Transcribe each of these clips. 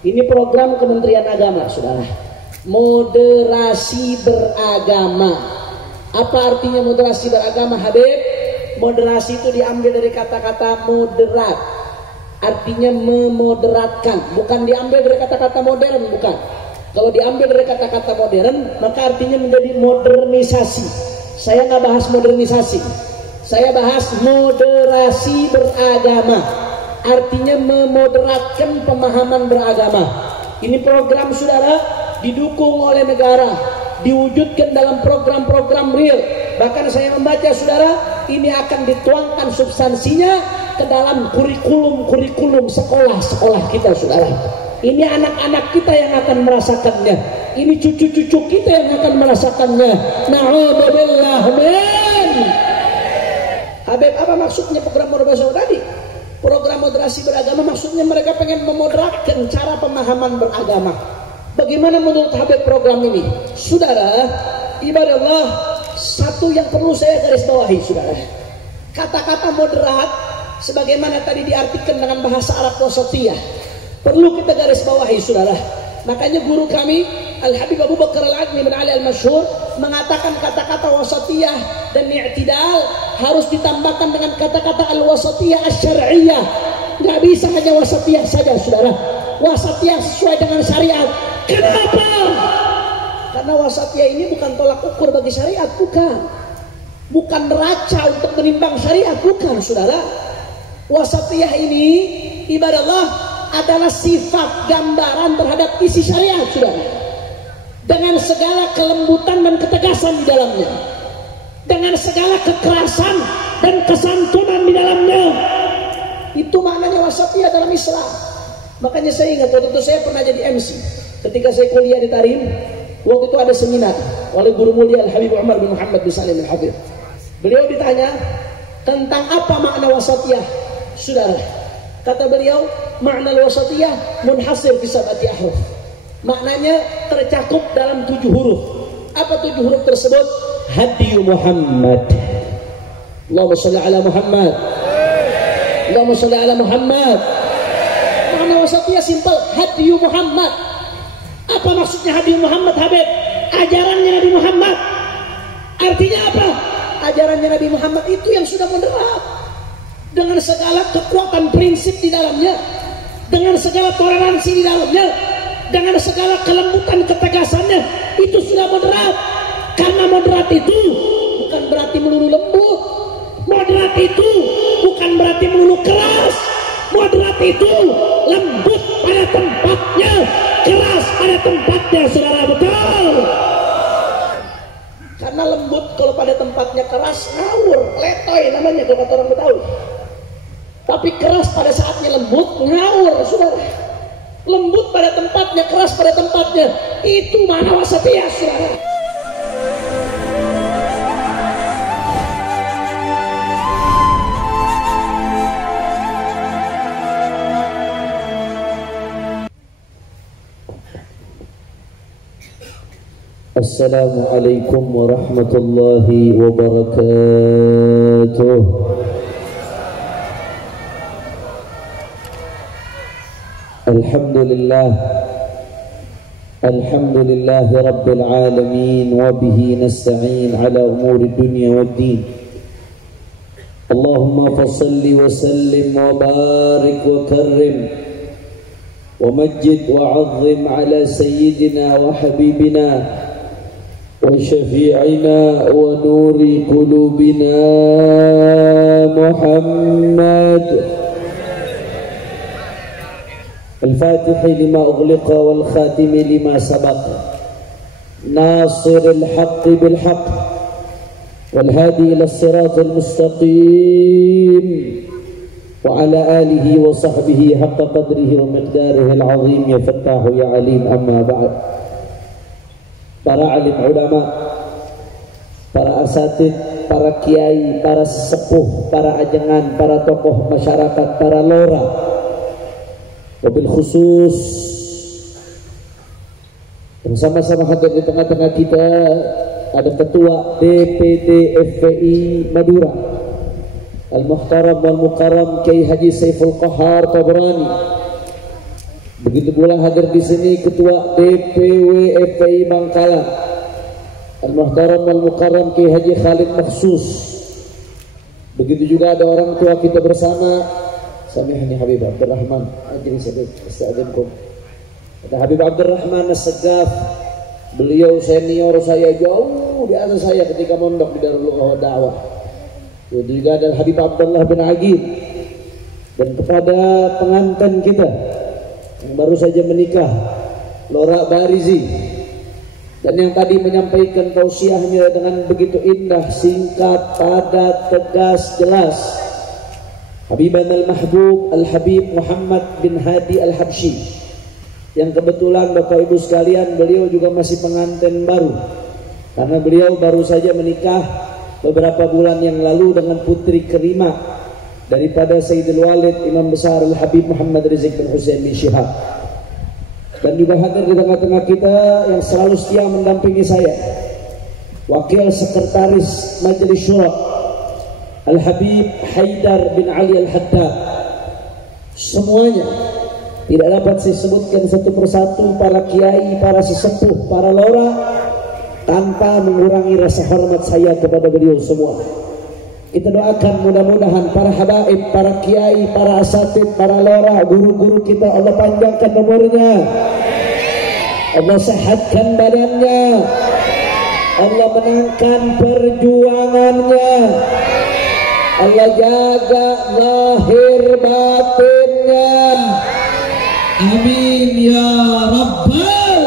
Ini program Kementerian Agama, saudara. Moderasi beragama. Apa artinya moderasi beragama, Habib? Moderasi itu diambil dari kata-kata moderat, artinya memoderatkan. Bukan diambil dari kata-kata modern, bukan. Kalau diambil dari kata-kata modern, maka artinya menjadi modernisasi. Saya nggak bahas modernisasi, saya bahas moderasi beragama, artinya memoderatkan pemahaman beragama. Ini program, saudara, didukung oleh negara, diwujudkan dalam program-program real. Bahkan saya membaca, saudara, ini akan dituangkan substansinya ke dalam kurikulum sekolah-sekolah kita, saudara. Ini anak-anak kita yang akan merasakannya, ini cucu-cucu kita yang akan merasakannya. Na'udzubillah min. Habib, apa maksudnya program moderasi tadi? Program moderasi beragama maksudnya mereka pengen memoderatkan cara pemahaman beragama. Bagaimana menurut Habib program ini? Saudara, ibadah Allah, satu yang perlu saya garis bawahi, saudara. Kata-kata moderat, sebagaimana tadi diartikan dengan bahasa Arab wasatiyah, perlu kita garis bawahi, saudara. Makanya guru kami Al-Habib Abu Bakar Al-Adni bin Ali Al-Masyhur mengatakan kata-kata wasatiyah dan i'tidal harus ditambahkan dengan kata-kata al-wasatiyah asy-syar'iyyah. Nggak bisa hanya wasatiyah saja, saudara. Wasatiyah sesuai dengan syariat. Kenapa? Karena wasatiyah ini bukan tolak ukur bagi syariat, bukan. Bukan neraca untuk menimbang syariat, bukan, saudara. Wasatiyah ini, ibadah Allah, adalah sifat gambaran terhadap isi syariat, saudara. Dengan segala kelembutan dan ketegasan di dalamnya, dengan segala kekerasan dan kesantunan di dalamnya. Itu maknanya wasatiyah dalam Islam. Makanya saya ingat waktu itu saya pernah jadi MC ketika saya kuliah di Tarim. Waktu itu ada seminar oleh guru mulia Al-Habib Umar bin Muhammad bin Salim Al-Habib. Beliau ditanya tentang apa makna wasatiyah, saudara. Kata beliau, makna wasatiyah munhasir fi sab'ati ahruf. Maknanya tercakup dalam 7 huruf. Apa 7 huruf tersebut? Hadi Muhammad. Allahumma shalli ala Muhammad. Allahumma shalli ala Muhammad. Makna wasatiyah simpel, Hadi Muhammad. Apa maksudnya Hadi Muhammad, Habib? Ajarannya Nabi Muhammad. Artinya apa? Ajarannya Nabi Muhammad itu yang sudah moderat, dengan segala kekuatan prinsip di dalamnya, dengan segala toleransi di dalamnya, dengan segala kelembutan ketegasannya, itu sudah moderat. Karena moderat itu bukan berarti melulu lembut, moderat itu bukan berarti melulu keras. Moderat itu lembut pada tempatnya, keras pada tempatnya, saudara, betul. Karena lembut kalau pada tempatnya, keras ngawur, letoy namanya kalau kata orang Betawi. Tapi keras pada saatnya lembut, ngawur, saudara. Lembut pada tempatnya, keras pada tempatnya, itu mana wasatiyah, saudara. Assalamualaikum warahmatullahi wabarakatuh. Alhamdulillah rabbil alamin wa bihi nasta'in ala umuri dunya waddin. Allahumma fassalli wa sallim wa barik wa karrim wa majjid wa 'azzim ala sayyidina wa habibina وشفيعنا ونور قلوبنا محمد الفاتح لما أغلق والخاتم لما سبق ناصر الحق بالحق والهادي إلى الصراط المستقيم وعلى آله وصحبه حق قدره ومقداره العظيم يا فتاح يا عليم. أما بعد, para alim ulama, para asatid, para kiai, para sesepuh, para ajengan, para tokoh masyarakat, para lora, wabil khusus bersama-sama hadir di tengah-tengah kita ada Ketua DPD FPI Madura Al-Muhtaram wal Mukarram Kiai Haji Saiful Qahar Tabrani, Begitu pula hadir di sini Ketua DPW FPI Bangkalan Al-Muhtaram Al-Mukarram Ki Haji Khalid Maksus. Begitu juga ada orang tua kita bersama, Samihani Habib Abdurrahman Ajri ada Habib Abdurrahman As-Segaf. Beliau senior saya, jauh di atas saya ketika mondok di Darul Da'wah. Begitu juga ada Habib Abdullah bin Agid. Dan kepada pengantin kita yang baru saja menikah, Lora Barizi, dan yang tadi menyampaikan tausiahnya dengan begitu indah, singkat, padat, tegas, jelas, Habiban Al-Mahbub Al-Habib Muhammad bin Hadi Al-Habsyi, yang kebetulan Bapak Ibu sekalian beliau juga masih pengantin baru, karena beliau baru saja menikah beberapa bulan yang lalu dengan putri Kerima daripada Sayyidul Walid Imam Besar Al-Habib Muhammad Rizik bin Hussein bin Syihab. Dan juga hadir di tengah-tengah kita yang selalu setia mendampingi saya, Wakil Sekretaris Majelis Syura Al-Habib Haidar bin Ali Al-Haddad. Semuanya tidak dapat saya sebutkan satu persatu, para kiai, para sesepuh, para lora, tanpa mengurangi rasa hormat saya kepada beliau semua. Kita doakan mudah-mudahan para habaib, para kiai, para asatid, para lora, guru-guru kita Allah panjangkan umurnya, Allah sehatkan badannya, Allah menangkan perjuangannya, Allah jaga lahir batinnya. Amin ya Rabbal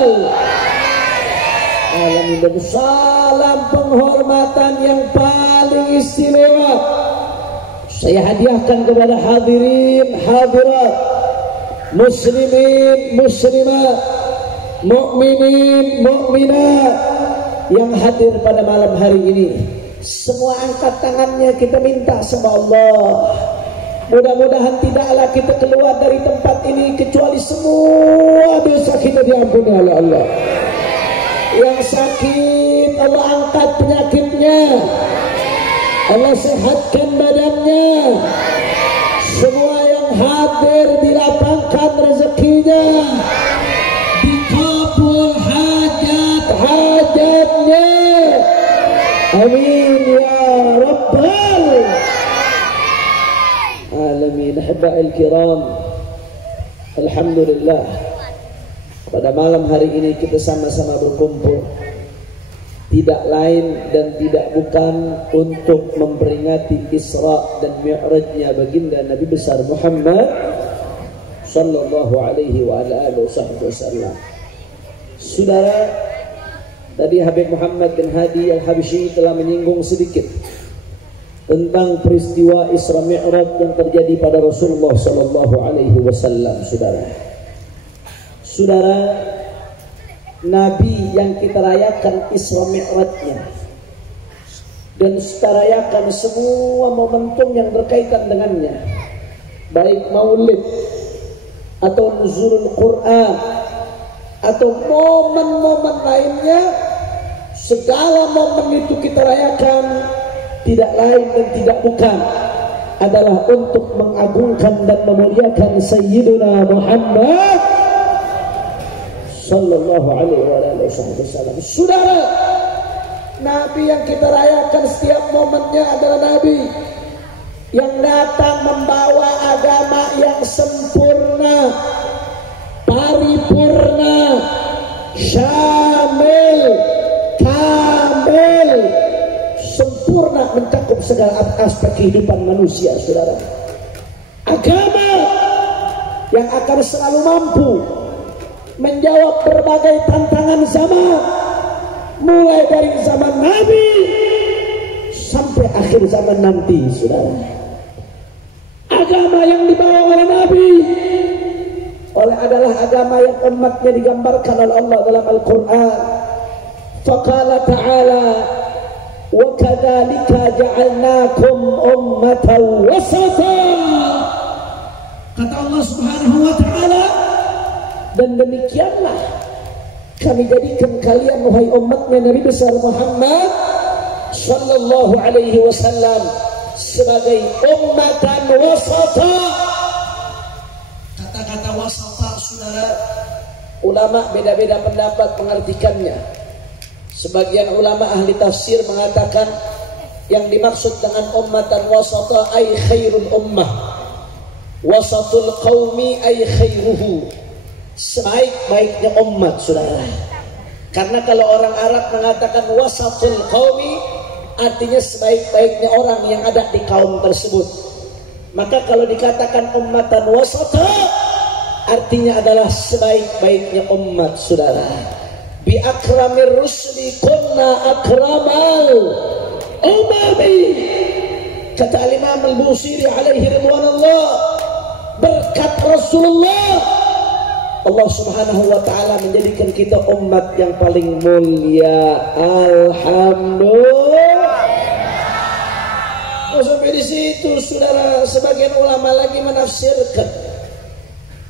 Alamin. Dan salam penghormatan yang paling istimewa saya hadiahkan kepada hadirin hadirat, muslimin muslimat, mukminin mukminat yang hadir pada malam hari ini. Semua angkat tangannya, kita minta sama Allah, mudah-mudahan tidaklah kita keluar dari tempat ini kecuali semua dosa kita diampuni oleh Allah. Yang sakit Allah angkat penyakitnya, Allah sehatkan badannya. Semua yang hadir dilapangkan rezekinya, dikabul hajat-hajatnya. Amin ya Rabbal Alamin. Ahibba'il kiram, alhamdulillah, pada malam hari ini kita sama-sama berkumpul tidak lain dan tidak bukan untuk memperingati Isra dan Mi'rajnya baginda Nabi besar Muhammad sallallahu alaihi wa ala alihi wasallam. Saudara, tadi Habib Muhammad bin Hadi Al-Habsyi telah menyinggung sedikit tentang peristiwa Isra Mi'raj yang terjadi pada Rasulullah sallallahu alaihi wasallam. Saudara, Nabi yang kita rayakan Isra Mi'rajnya dan kita rayakan semua momentum yang berkaitan dengannya, baik maulid atau nuzulul Quran atau momen-momen lainnya, segala momen itu kita rayakan tidak lain dan tidak bukan adalah untuk mengagungkan dan memuliakan Sayyiduna Muhammad sallallahu alaihi wasallam. Saudara, Nabi yang kita rayakan setiap momennya adalah Nabi yang datang membawa agama yang sempurna, paripurna, syamil, kamil, sempurna, mencakup segala aspek kehidupan manusia. Saudara, agama yang akan selalu mampu menjawab berbagai tantangan zaman, mulai dari zaman Nabi sampai akhir zaman nanti. Saudara, agama yang dibawa oleh Nabi adalah agama yang umatnya digambarkan oleh Allah dalam Al-Quran. Faqala ta'ala, wa kadzalika ja'alnakum ummatan wasata. Kata Allah Subhanahu wa ta'ala, dan demikianlah kami jadikan kalian wahai umatnya Nabi besar Muhammad sallallahu alaihi wasallam sebagai ummatan wasata. Kata-kata wasata saudara, ulama beda-beda pendapat mengartikannya. Sebagian ulama ahli tafsir mengatakan yang dimaksud dengan ummatan wasata ay khairul ummah, wasatul qaumi ay khairuhu, sebaik-baiknya umat, saudara. Karena kalau orang Arab mengatakan wasatul qaumi, artinya sebaik-baiknya orang yang ada di kaum tersebut. Maka kalau dikatakan ummatan wasata, artinya adalah sebaik-baiknya umat, saudara. Bi akramir rusli kunna akramal umami, kata Imam Al-Busiri alaihi ridwanullah, berkat Rasulullah Allah subhanahu wa ta'ala menjadikan kita umat yang paling mulia. Alhamdulillah. Sampai di situ, saudara, sebagian ulama lagi menafsirkan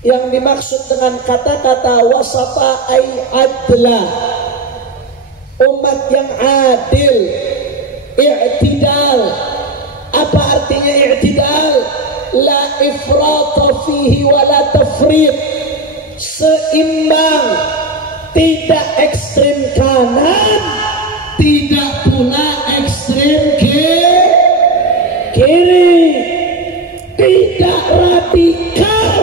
yang dimaksud dengan kata-kata wasata ay adla, umat yang adil, i'tidal. Apa artinya i'tidal? La ifrata fihi wa la tafrit, seimbang, tidak ekstrem kanan, tidak pula ekstrem kiri, tidak radikal,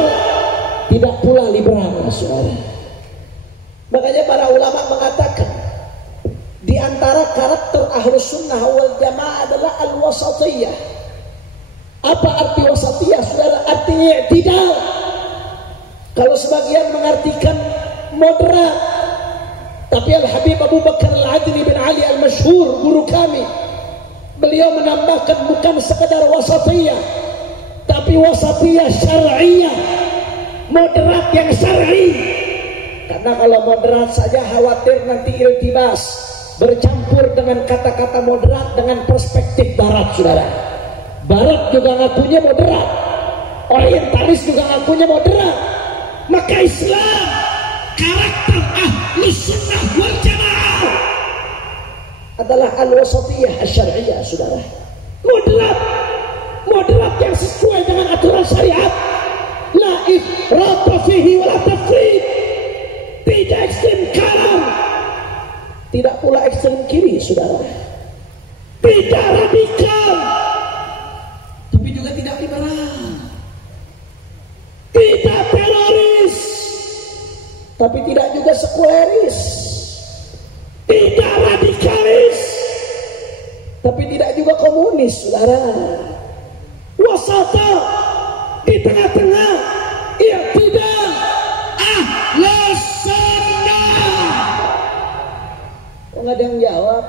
tidak pula liberal, saudara. Makanya para ulama mengatakan di antara karakter ahlus sunnah wal jamaah adalah al-wasatiyah. Apa arti wasatiyah, saudara? Artinya tidak. Kalau sebagian mengartikan moderat, tapi Al-Habib Abu Bakar Al-Adni bin Ali Al-Masyhur, guru kami, beliau menambahkan bukan sekadar wasatiyah, tapi wasatiyah syar'iyah, moderat yang syar'i. Karena kalau moderat saja khawatir nanti iltibas, bercampur dengan kata-kata moderat dengan perspektif barat, saudara. Barat juga ngakunya moderat, orientalis juga ngakunya moderat. Maka Islam, karakter ahlus sunnah wal jamaah adalah al-wasatiyah asy-syar'iyyah, saudara. Moderat yang sesuai dengan aturan syariat. La ifrata fihi wa la tafrit, tidak ekstrem kanan, tidak pula ekstrem kiri, saudara. Tidak radikal, tapi juga tidak liberal. Tidak teroris, tapi tidak juga sekuleris. Tidak radikalis, tapi tidak juga komunis, saudara. Wasata, di tengah-tengah, i'tidal, ahlus sunnah. Kok nggak ada yang jawab?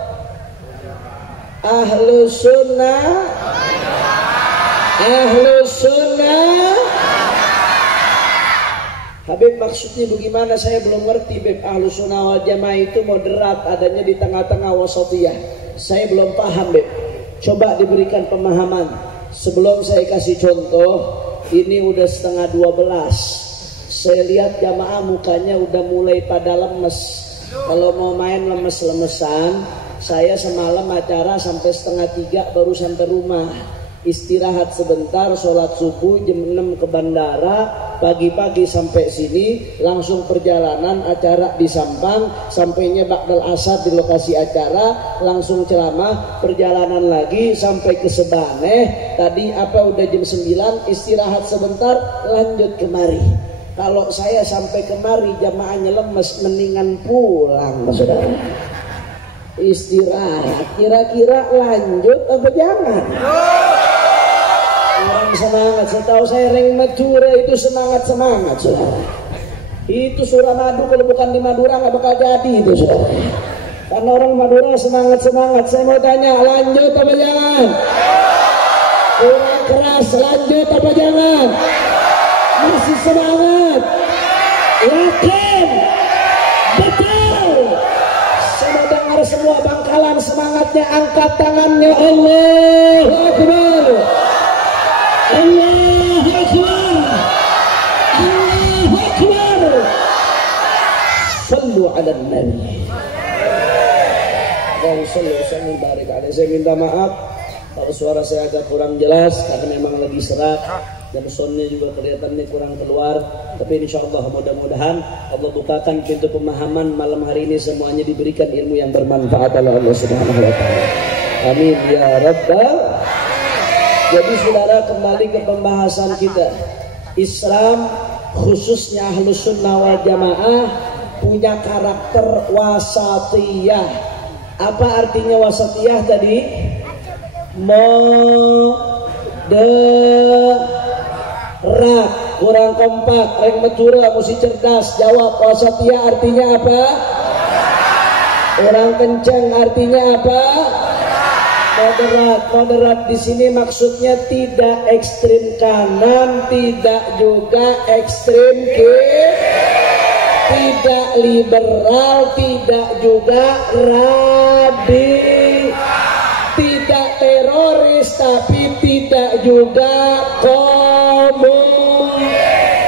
Ahlus sunnah, ahlus sunnah. Habib, maksudnya bagaimana? Saya belum ngerti, Beb. Ahlus sunnah wal jamaah itu moderat, adanya di tengah-tengah, wasatiyah. Saya belum paham, Beb. Coba diberikan pemahaman. Sebelum saya kasih contoh, ini udah 11:30. Saya lihat jamaah mukanya udah mulai pada lemes. Kalau mau main lemes-lemesan, saya semalam acara sampai 2:30 baru sampai rumah. Istirahat sebentar, sholat subuh jam 6 ke bandara, pagi-pagi sampai sini, langsung perjalanan acara di Sampang, sampainya ba'dal asar di lokasi acara, langsung ceramah, perjalanan lagi sampai ke Sebaneh, tadi udah jam 9, istirahat sebentar, lanjut kemari. Kalau saya sampai kemari jamaahnya lemes, mendingan pulang, saudara. Istirahat, kira-kira lanjut apa jangan? Orang semangat, setahu saya Reng Madura itu semangat, saudara. Itu Suramadu, kalau bukan di Madura nggak bakal jadi itu, saudara. Karena orang Madura semangat. Saya mau tanya, lanjut apa jangan? Kurang keras, lanjut apa jangan? Masih semangat, yakin, betul. Saya dengar semua Bangkalan semangatnya, angkat tangannya. Allahu Akbar, Allahu Akbar, Allahu Akbar. Sallu ala Nabi. Allahumma shalli wa sallim barik alaihi. Saya minta maaf kalau suara saya agak kurang jelas karena memang lagi serak. dan soundnya juga kelihatannya kurang keluar, tapi insya Allah mudah-mudahan Allah bukakan pintu pemahaman malam hari ini, semuanya diberikan ilmu yang bermanfaat oleh Allah Subhanahu wa taala. Amin ya rabbal. Jadi saudara, kembali ke pembahasan kita. Islam khususnya Ahlus Sunnah wal Jamaah punya karakter wasatiyah. Apa artinya wasatiyah tadi? Moderat, kurang kompak, reng metura, mesti cerdas. Jawab, wasatiyah artinya apa? Kurang kencang artinya apa? Moderat. Moderat di sini maksudnya tidak ekstrim kanan, tidak juga ekstrim kiri, tidak liberal, tidak juga radikal, tidak teroris, tapi tidak juga komunis.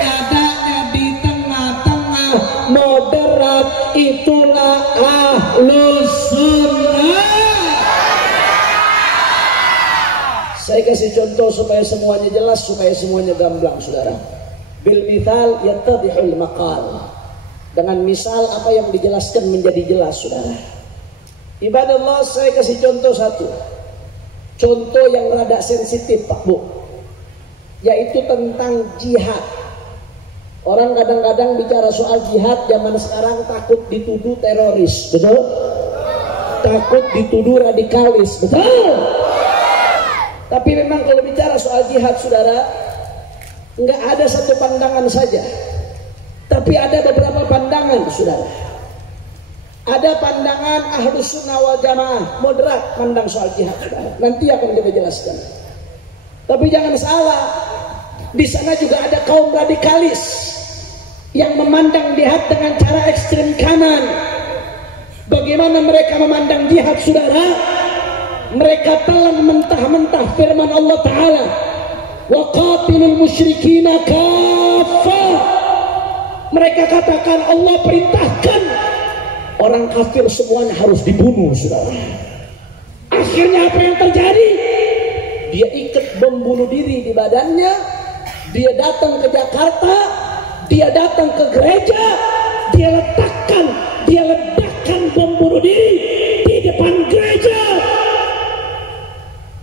Adanya di tengah-tengah, moderat, itulah Ahlus Sunnah. Saya kasih contoh supaya semuanya jelas, supaya semuanya gamblang, saudara. Bil mithal yattadihul maqal. Dengan misal apa yang dijelaskan menjadi jelas, saudara. Ibadallah, saya kasih contoh satu. Contoh yang rada sensitif, Pak Bu, yaitu tentang jihad. Orang kadang-kadang bicara soal jihad zaman sekarang takut dituduh teroris, betul? Takut dituduh radikalis, betul? Tapi memang kalau bicara soal jihad, saudara, nggak ada satu pandangan saja, tapi ada beberapa pandangan, saudara. Ada pandangan Ahlus Sunnah wal Jamaah moderat pandang soal jihad, saudara. Nanti akan kita jelaskan. Tapi jangan salah, di sana juga ada kaum radikalis yang memandang jihad dengan cara ekstrem kanan. Bagaimana mereka memandang jihad, saudara? Mereka telan mentah-mentah firman Allah Ta'ala, wa qatilul musyrikina kaffah. Mereka katakan Allah perintahkan orang kafir semuanya harus dibunuh, saudara. Akhirnya apa yang terjadi? Dia ikat bom bunuh diri di badannya. Dia datang ke Jakarta, dia datang ke gereja, dia ledakan bom bunuh diri di depan gereja.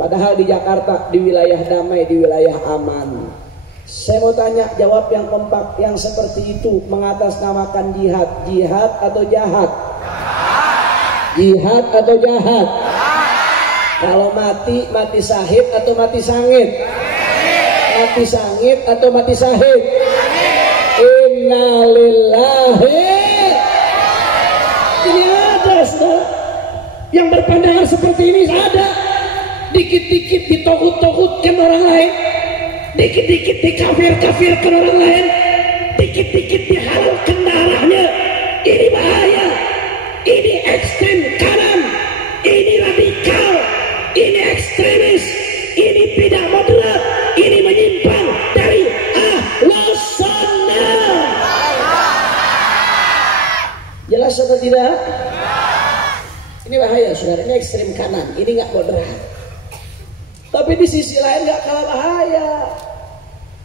Padahal di Jakarta, di wilayah damai, di wilayah aman. Saya mau tanya, jawab yang kompak, yang seperti itu mengatasnamakan jihad. Jihad atau jahat? Jihad atau jahat? Kalau mati, mati syahid atau mati sangit? Mati sangit atau mati syahid? Innalillahi. Ini ada, saudara. Yang berpandangan seperti ini ada. Dikit-dikit ditogut-togutkan orang lain, dikit-dikit dikafir-kafirkan orang lain, dikit-dikit dihalalkan darahnya. Ini bahaya. Ini ekstrem kanan, ini radikal, ini ekstremis, ini tidak moderat, ini menyimpang dari Ahlus Sunnah. Jelas atau tidak? Ini bahaya, saudara. Ini ekstrem kanan, ini nggak moderat. Tapi di sisi lain gak kalah bahaya.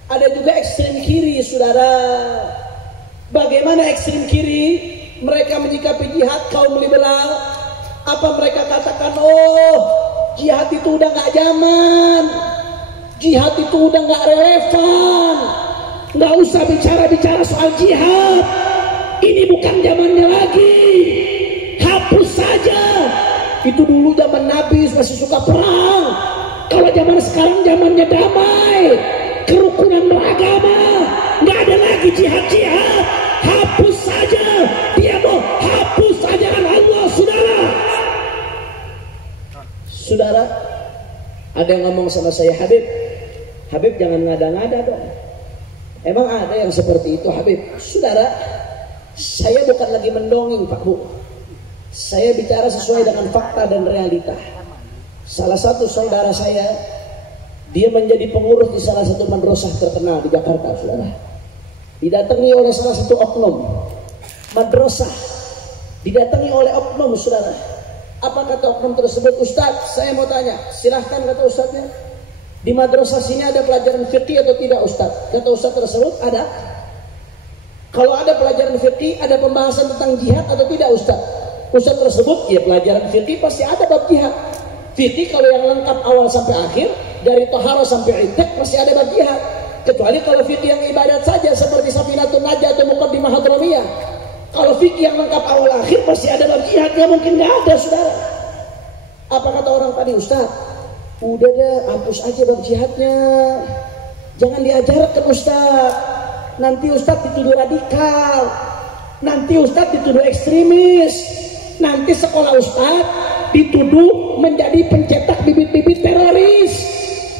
Ada juga ekstrem kiri, saudara. Bagaimana ekstrem kiri? Mereka menyikapi jihad, kaum liberal. Apa mereka katakan? Oh, jihad itu udah gak zaman, jihad itu udah gak relevan, gak usah bicara-bicara soal jihad. Ini bukan zamannya lagi, hapus saja. Itu dulu zaman Nabi masih suka perang. Kalau zaman sekarang zamannya damai, kerukunan beragama, nggak ada lagi jihad-jihad. Hapus saja. Dia mau hapus ajaran Allah, saudara. Saudara, ada yang ngomong sama saya, Habib jangan ngada-ngada dong. Emang ada yang seperti itu, Habib? Saudara, saya bukan lagi mendongeng, Pak Bu. Saya bicara sesuai dengan fakta dan realita. Salah satu saudara saya, dia menjadi pengurus di salah satu madrasah terkenal di Jakarta, saudara. Didatangi oleh salah satu oknum madrasah, didatangi oleh oknum, saudara. Apa kata oknum tersebut? Ustaz, saya mau tanya. Silahkan, kata ustaznya. Di madrasah sini ada pelajaran fikih atau tidak Ustaz? Kata Ustaz tersebut ada. Kalau ada pelajaran fikih, ada pembahasan tentang jihad atau tidak Ustaz? Ustaz tersebut, ya pelajaran fikih pasti ada bab jihad. Fikih kalau yang lengkap awal sampai akhir, dari tohara sampai iddah pasti ada bab jihad. Kecuali kalau fikih yang ibadat saja seperti Safinatun Najah atau Muqaddimah Hadramiyah. Kalau fikih yang lengkap awal akhir pasti ada bab jihad, nggak mungkin nggak ada saudara. Apa kata orang tadi Ustaz? Udah deh, hapus aja bab jihadnya. Jangan diajarkan Ustaz. Nanti Ustaz dituduh radikal. Nanti Ustaz dituduh ekstremis. Nanti sekolah Ustaz dituduh menjadi pencetak bibit-bibit teroris.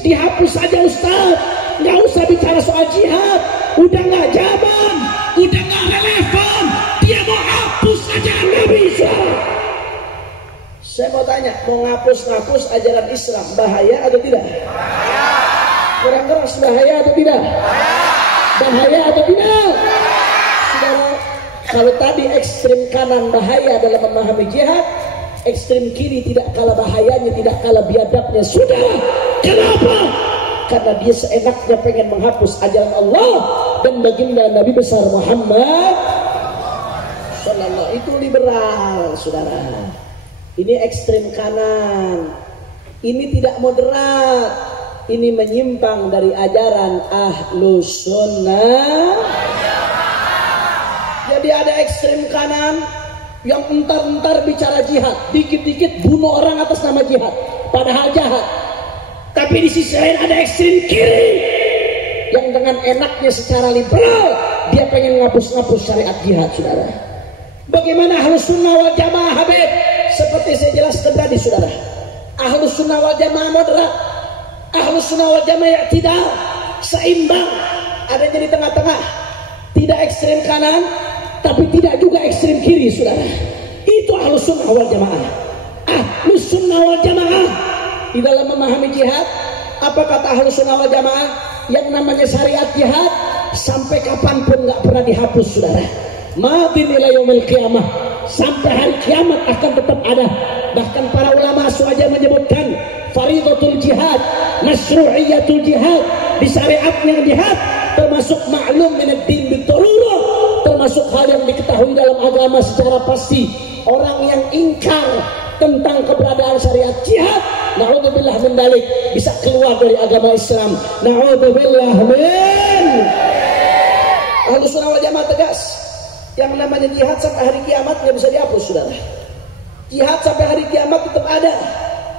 Dihapus saja Ustaz. Nggak usah bicara soal jihad. Udah nggak zaman. Udah nggak relevan. Dia mau hapus ajaran Nabi Islam. Saya mau tanya, mau ngapus ajaran Islam bahaya atau tidak? Bahaya. Kurang keras, bahaya atau tidak? Bahaya atau tidak? Saudara, kalau tadi ekstrem kanan bahaya dalam memahami jihad, ekstrem kiri tidak kalah bahayanya, tidak kalah biadabnya. Saudara, kenapa? Karena dia seenaknya pengen menghapus ajaran Allah dan baginda Nabi besar Muhammad sallallahu. Itu liberal, saudara. Ini ekstrem kanan. Ini tidak moderat. Ini menyimpang dari ajaran Ahlus Sunnah. Jadi ada ekstrem kanan yang entar-entar bicara jihad, dikit-dikit bunuh orang atas nama jihad, padahal jahat. Tapi di sisi lain ada ekstrem kiri yang dengan enaknya secara liberal dia pengen ngapus-ngapus syariat jihad, saudara. Bagaimana Ahlus Sunnah wal Jamaah Habib? Seperti saya jelaskan tadi, saudara. Ahlus Sunnah wal Jamaah moderat. Ahlus Sunnah wal Jamaah tidak seimbang, adanya di tengah-tengah. Tidak ekstrem kanan, tapi tidak juga ekstrem kiri, saudara. Itu Ahlus Sunnah wal Jamaah. Ahlus Sunnah wal Jamaah di dalam memahami jihad, apa kata Ahlus Sunnah wal Jamaah? Yang namanya syariat jihad sampai kapanpun nggak pernah dihapus, saudara. Madin ila yaumil qiyamah, sampai hari kiamat akan tetap ada. Bahkan para ulama saja menyebutkan faridatul jihad, masyru'iyatul jihad, di syariatnya jihad termasuk maklum min ad-din bidarurah, termasuk hal yang diketahui dalam agama secara pasti. Orang yang ingkar tentang keberadaan syariat jihad, na'udzubillah min dalik, bisa keluar dari agama Islam. Na'udzubillah min. Ahlus Sunnah wal Jamaah tegas, yang namanya jihad sampai hari kiamat nggak bisa dihapus, saudara. Jihad sampai hari kiamat tetap ada.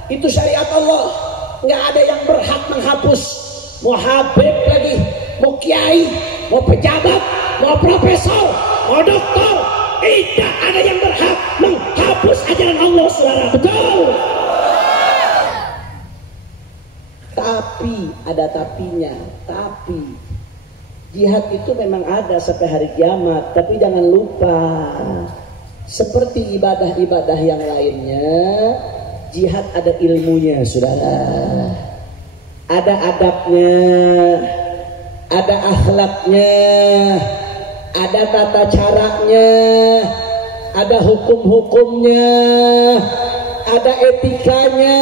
Itu syariat Allah. Nggak ada yang berhak menghapus. Mau habib lagi, mau kiai, mau pejabat, mau profesor, mau doktor, tidak ada yang berhak menghapus ajaran Allah, saudara. Betul. Tapi ada tapinya. Tapi jihad itu memang ada sampai hari kiamat. Tapi jangan lupa, seperti ibadah-ibadah yang lainnya, jihad ada ilmunya, saudara. Ada adabnya, ada akhlaknya, ada tata caranya, ada hukum-hukumnya, ada etikanya.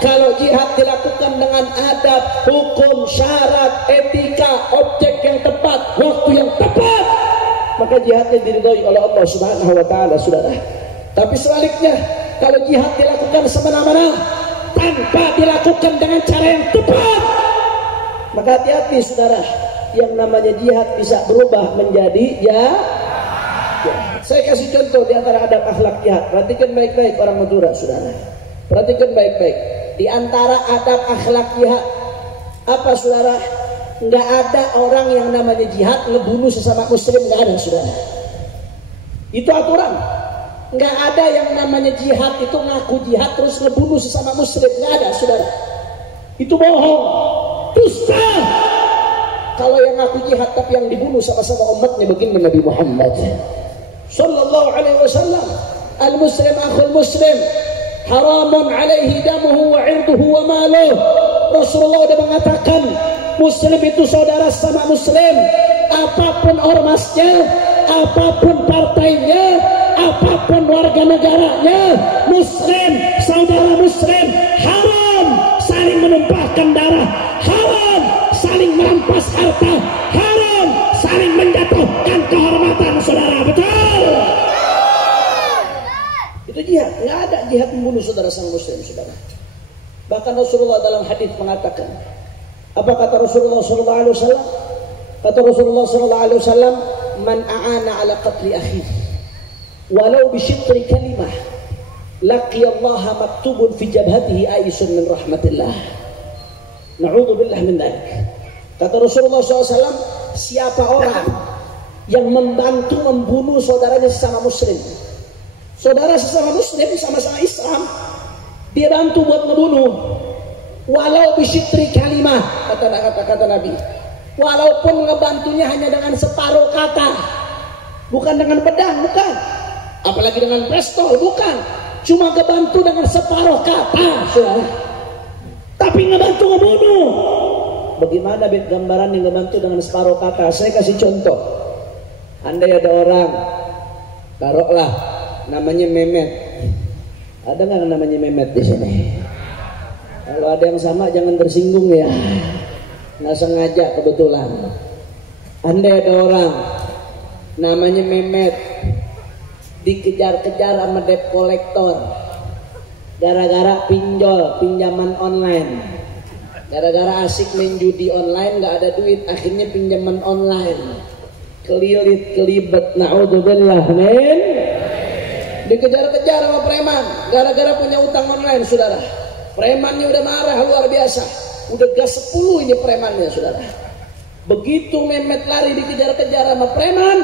Kalau jihad dilakukan dengan adab, hukum, syarat, etika, objek yang tepat, waktu yang tepat, maka jihadnya diridhoi oleh Allah Subhanahu wa taala, saudara. Tapi sebaliknya, kalau jihad dilakukan semena-mena tanpa dilakukan dengan cara yang tepat, maka hati-hati, saudara. Yang namanya jihad bisa berubah menjadi ya. Saya kasih contoh di antara adab akhlak jihad. Perhatikan baik-baik orang Madura, saudara. Perhatikan baik-baik. Di antara adab akhlak jihad apa, saudara? Nggak ada orang yang namanya jihad ngebunuh sesama muslim, nggak ada, saudara. Itu aturan. Nggak ada yang namanya jihad itu ngaku jihad terus ngebunuh sesama muslim, nggak ada, saudara. Itu bohong, dusta. Kalau yang ngaku jihad tapi yang dibunuh sama-sama umatnya begini Nabi Muhammad sallallahu alaihi wasallam, al-muslim akhul muslim, haramun alaihi damuhu wa irduhu wa maluh. Rasulullah sudah mengatakan muslim itu saudara sama muslim, apapun ormasnya, apapun partainya, apapun warga negaranya, muslim saudara muslim, haram saling menumpahkan darah, haram saling merampas harta, haram saling menjatuhkan kehormatan saudara. Betul? Itu jihad. Nggak ada jihad membunuh saudara sang muslim, saudara. Bahkan Rasulullah dalam hadis mengatakan, apa kata Rasulullah sallallahu alaihi wasallam? Kata Rasulullah sallallahu alaihi wasallam, man a'ana ala qatli akhihi walau bi syitri kalimah laqiyallaha maktubun fi jabhatihi aisun min rahmatillah. Na'udzubillah min dzalik. Kata Rasulullah SAW, siapa orang yang membantu membunuh saudaranya sesama muslim, saudara sesama muslim sama-sama Islam, dia bantu buat ngebunuh, walau bisyitri kalimah, kata Nabi, walaupun ngebantunya hanya dengan separuh kata, bukan dengan pedang, bukan, apalagi dengan pistol, bukan, cuma ngebantu dengan separuh kata, saudara. Tapi ngebantu ngebunuh. Bagaimana gambaran yang ngebantu dengan separuh kata? Saya kasih contoh. Andai ada orang, taruhlah namanya Mehmet. Ada nggak namanya Mehmet di sini? Kalau ada yang sama jangan tersinggung ya. Nggak sengaja kebetulan. Andai ada orang namanya Mehmet dikejar-kejar sama debt collector gara-gara pinjaman online, gara-gara asik main judi online, nggak ada duit, akhirnya pinjaman online, kelibet, naudzubillah min, dikejar-kejar sama preman gara-gara punya utang online, saudara. Premannya udah marah luar biasa, udah gas 10 ini premannya, saudara. Begitu Mehmet lari dikejar-kejar sama preman,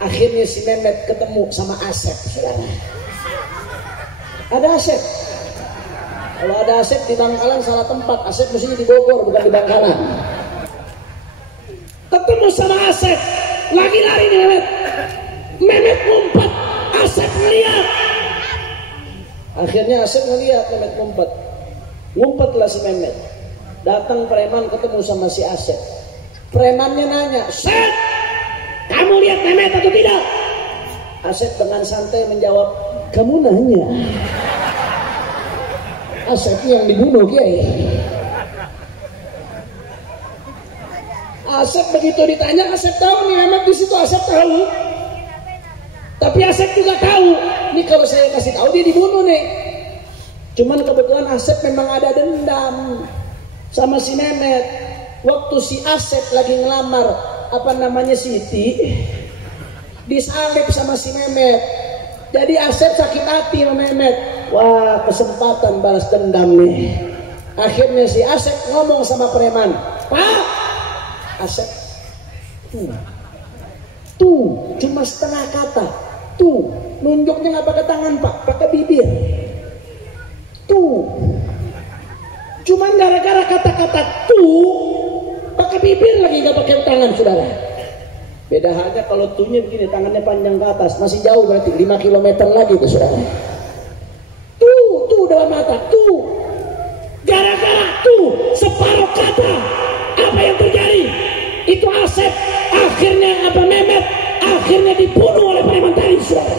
akhirnya si Mehmet ketemu sama Asep, saudara. Ada Asep. Kalau ada Asep di Bangkalan salah tempat. Asep mestinya di Bogor, bukan di Bangkalan. Ketemu sama Asep, lagi lari nih Mehmet. Mehmet ngumpet, Asep ngeliat. Akhirnya Asep ngeliat Mehmet ngumpet. Ngumpetlah si Mehmet. Datang preman ketemu sama si Asep. Premannya nanya, "Set, kamu lihat Mehmet atau tidak?" Asep dengan santai menjawab, "Kamu nanya." Asep yang dibunuh Kiai. Asep begitu ditanya, Asep tahu nih Mehmet di situ, Asep tahu. Tapi Asep juga tahu, nih kalau saya kasih tahu dia dibunuh nih. Cuman kebetulan Asep memang ada dendam sama si Mehmet. Waktu si Asep lagi ngelamar apa namanya Siti, disalib sama si Mehmet. Jadi Asep sakit hati sama Mehmet. Wah, kesempatan balas dendam nih. Akhirnya si Asep ngomong sama preman, "Pak, Asep, tuh cuma setengah kata. Tuh, nunjuknya nggak pakai tangan Pak, pakai bibir. Tuh, cuman gara-gara kata-kata tuh, pakai bibir lagi nggak pakai tangan, saudara." Beda halnya kalau tuhnya begini, tangannya panjang ke atas, masih jauh berarti 5 km lagi tuh, saudara. Tuh dalam mata, tuh. Gara-gara tuh separuh kata, apa yang terjadi? Itu Asep akhirnya apa Mehmet akhirnya dibunuh oleh preman tadi, saudara.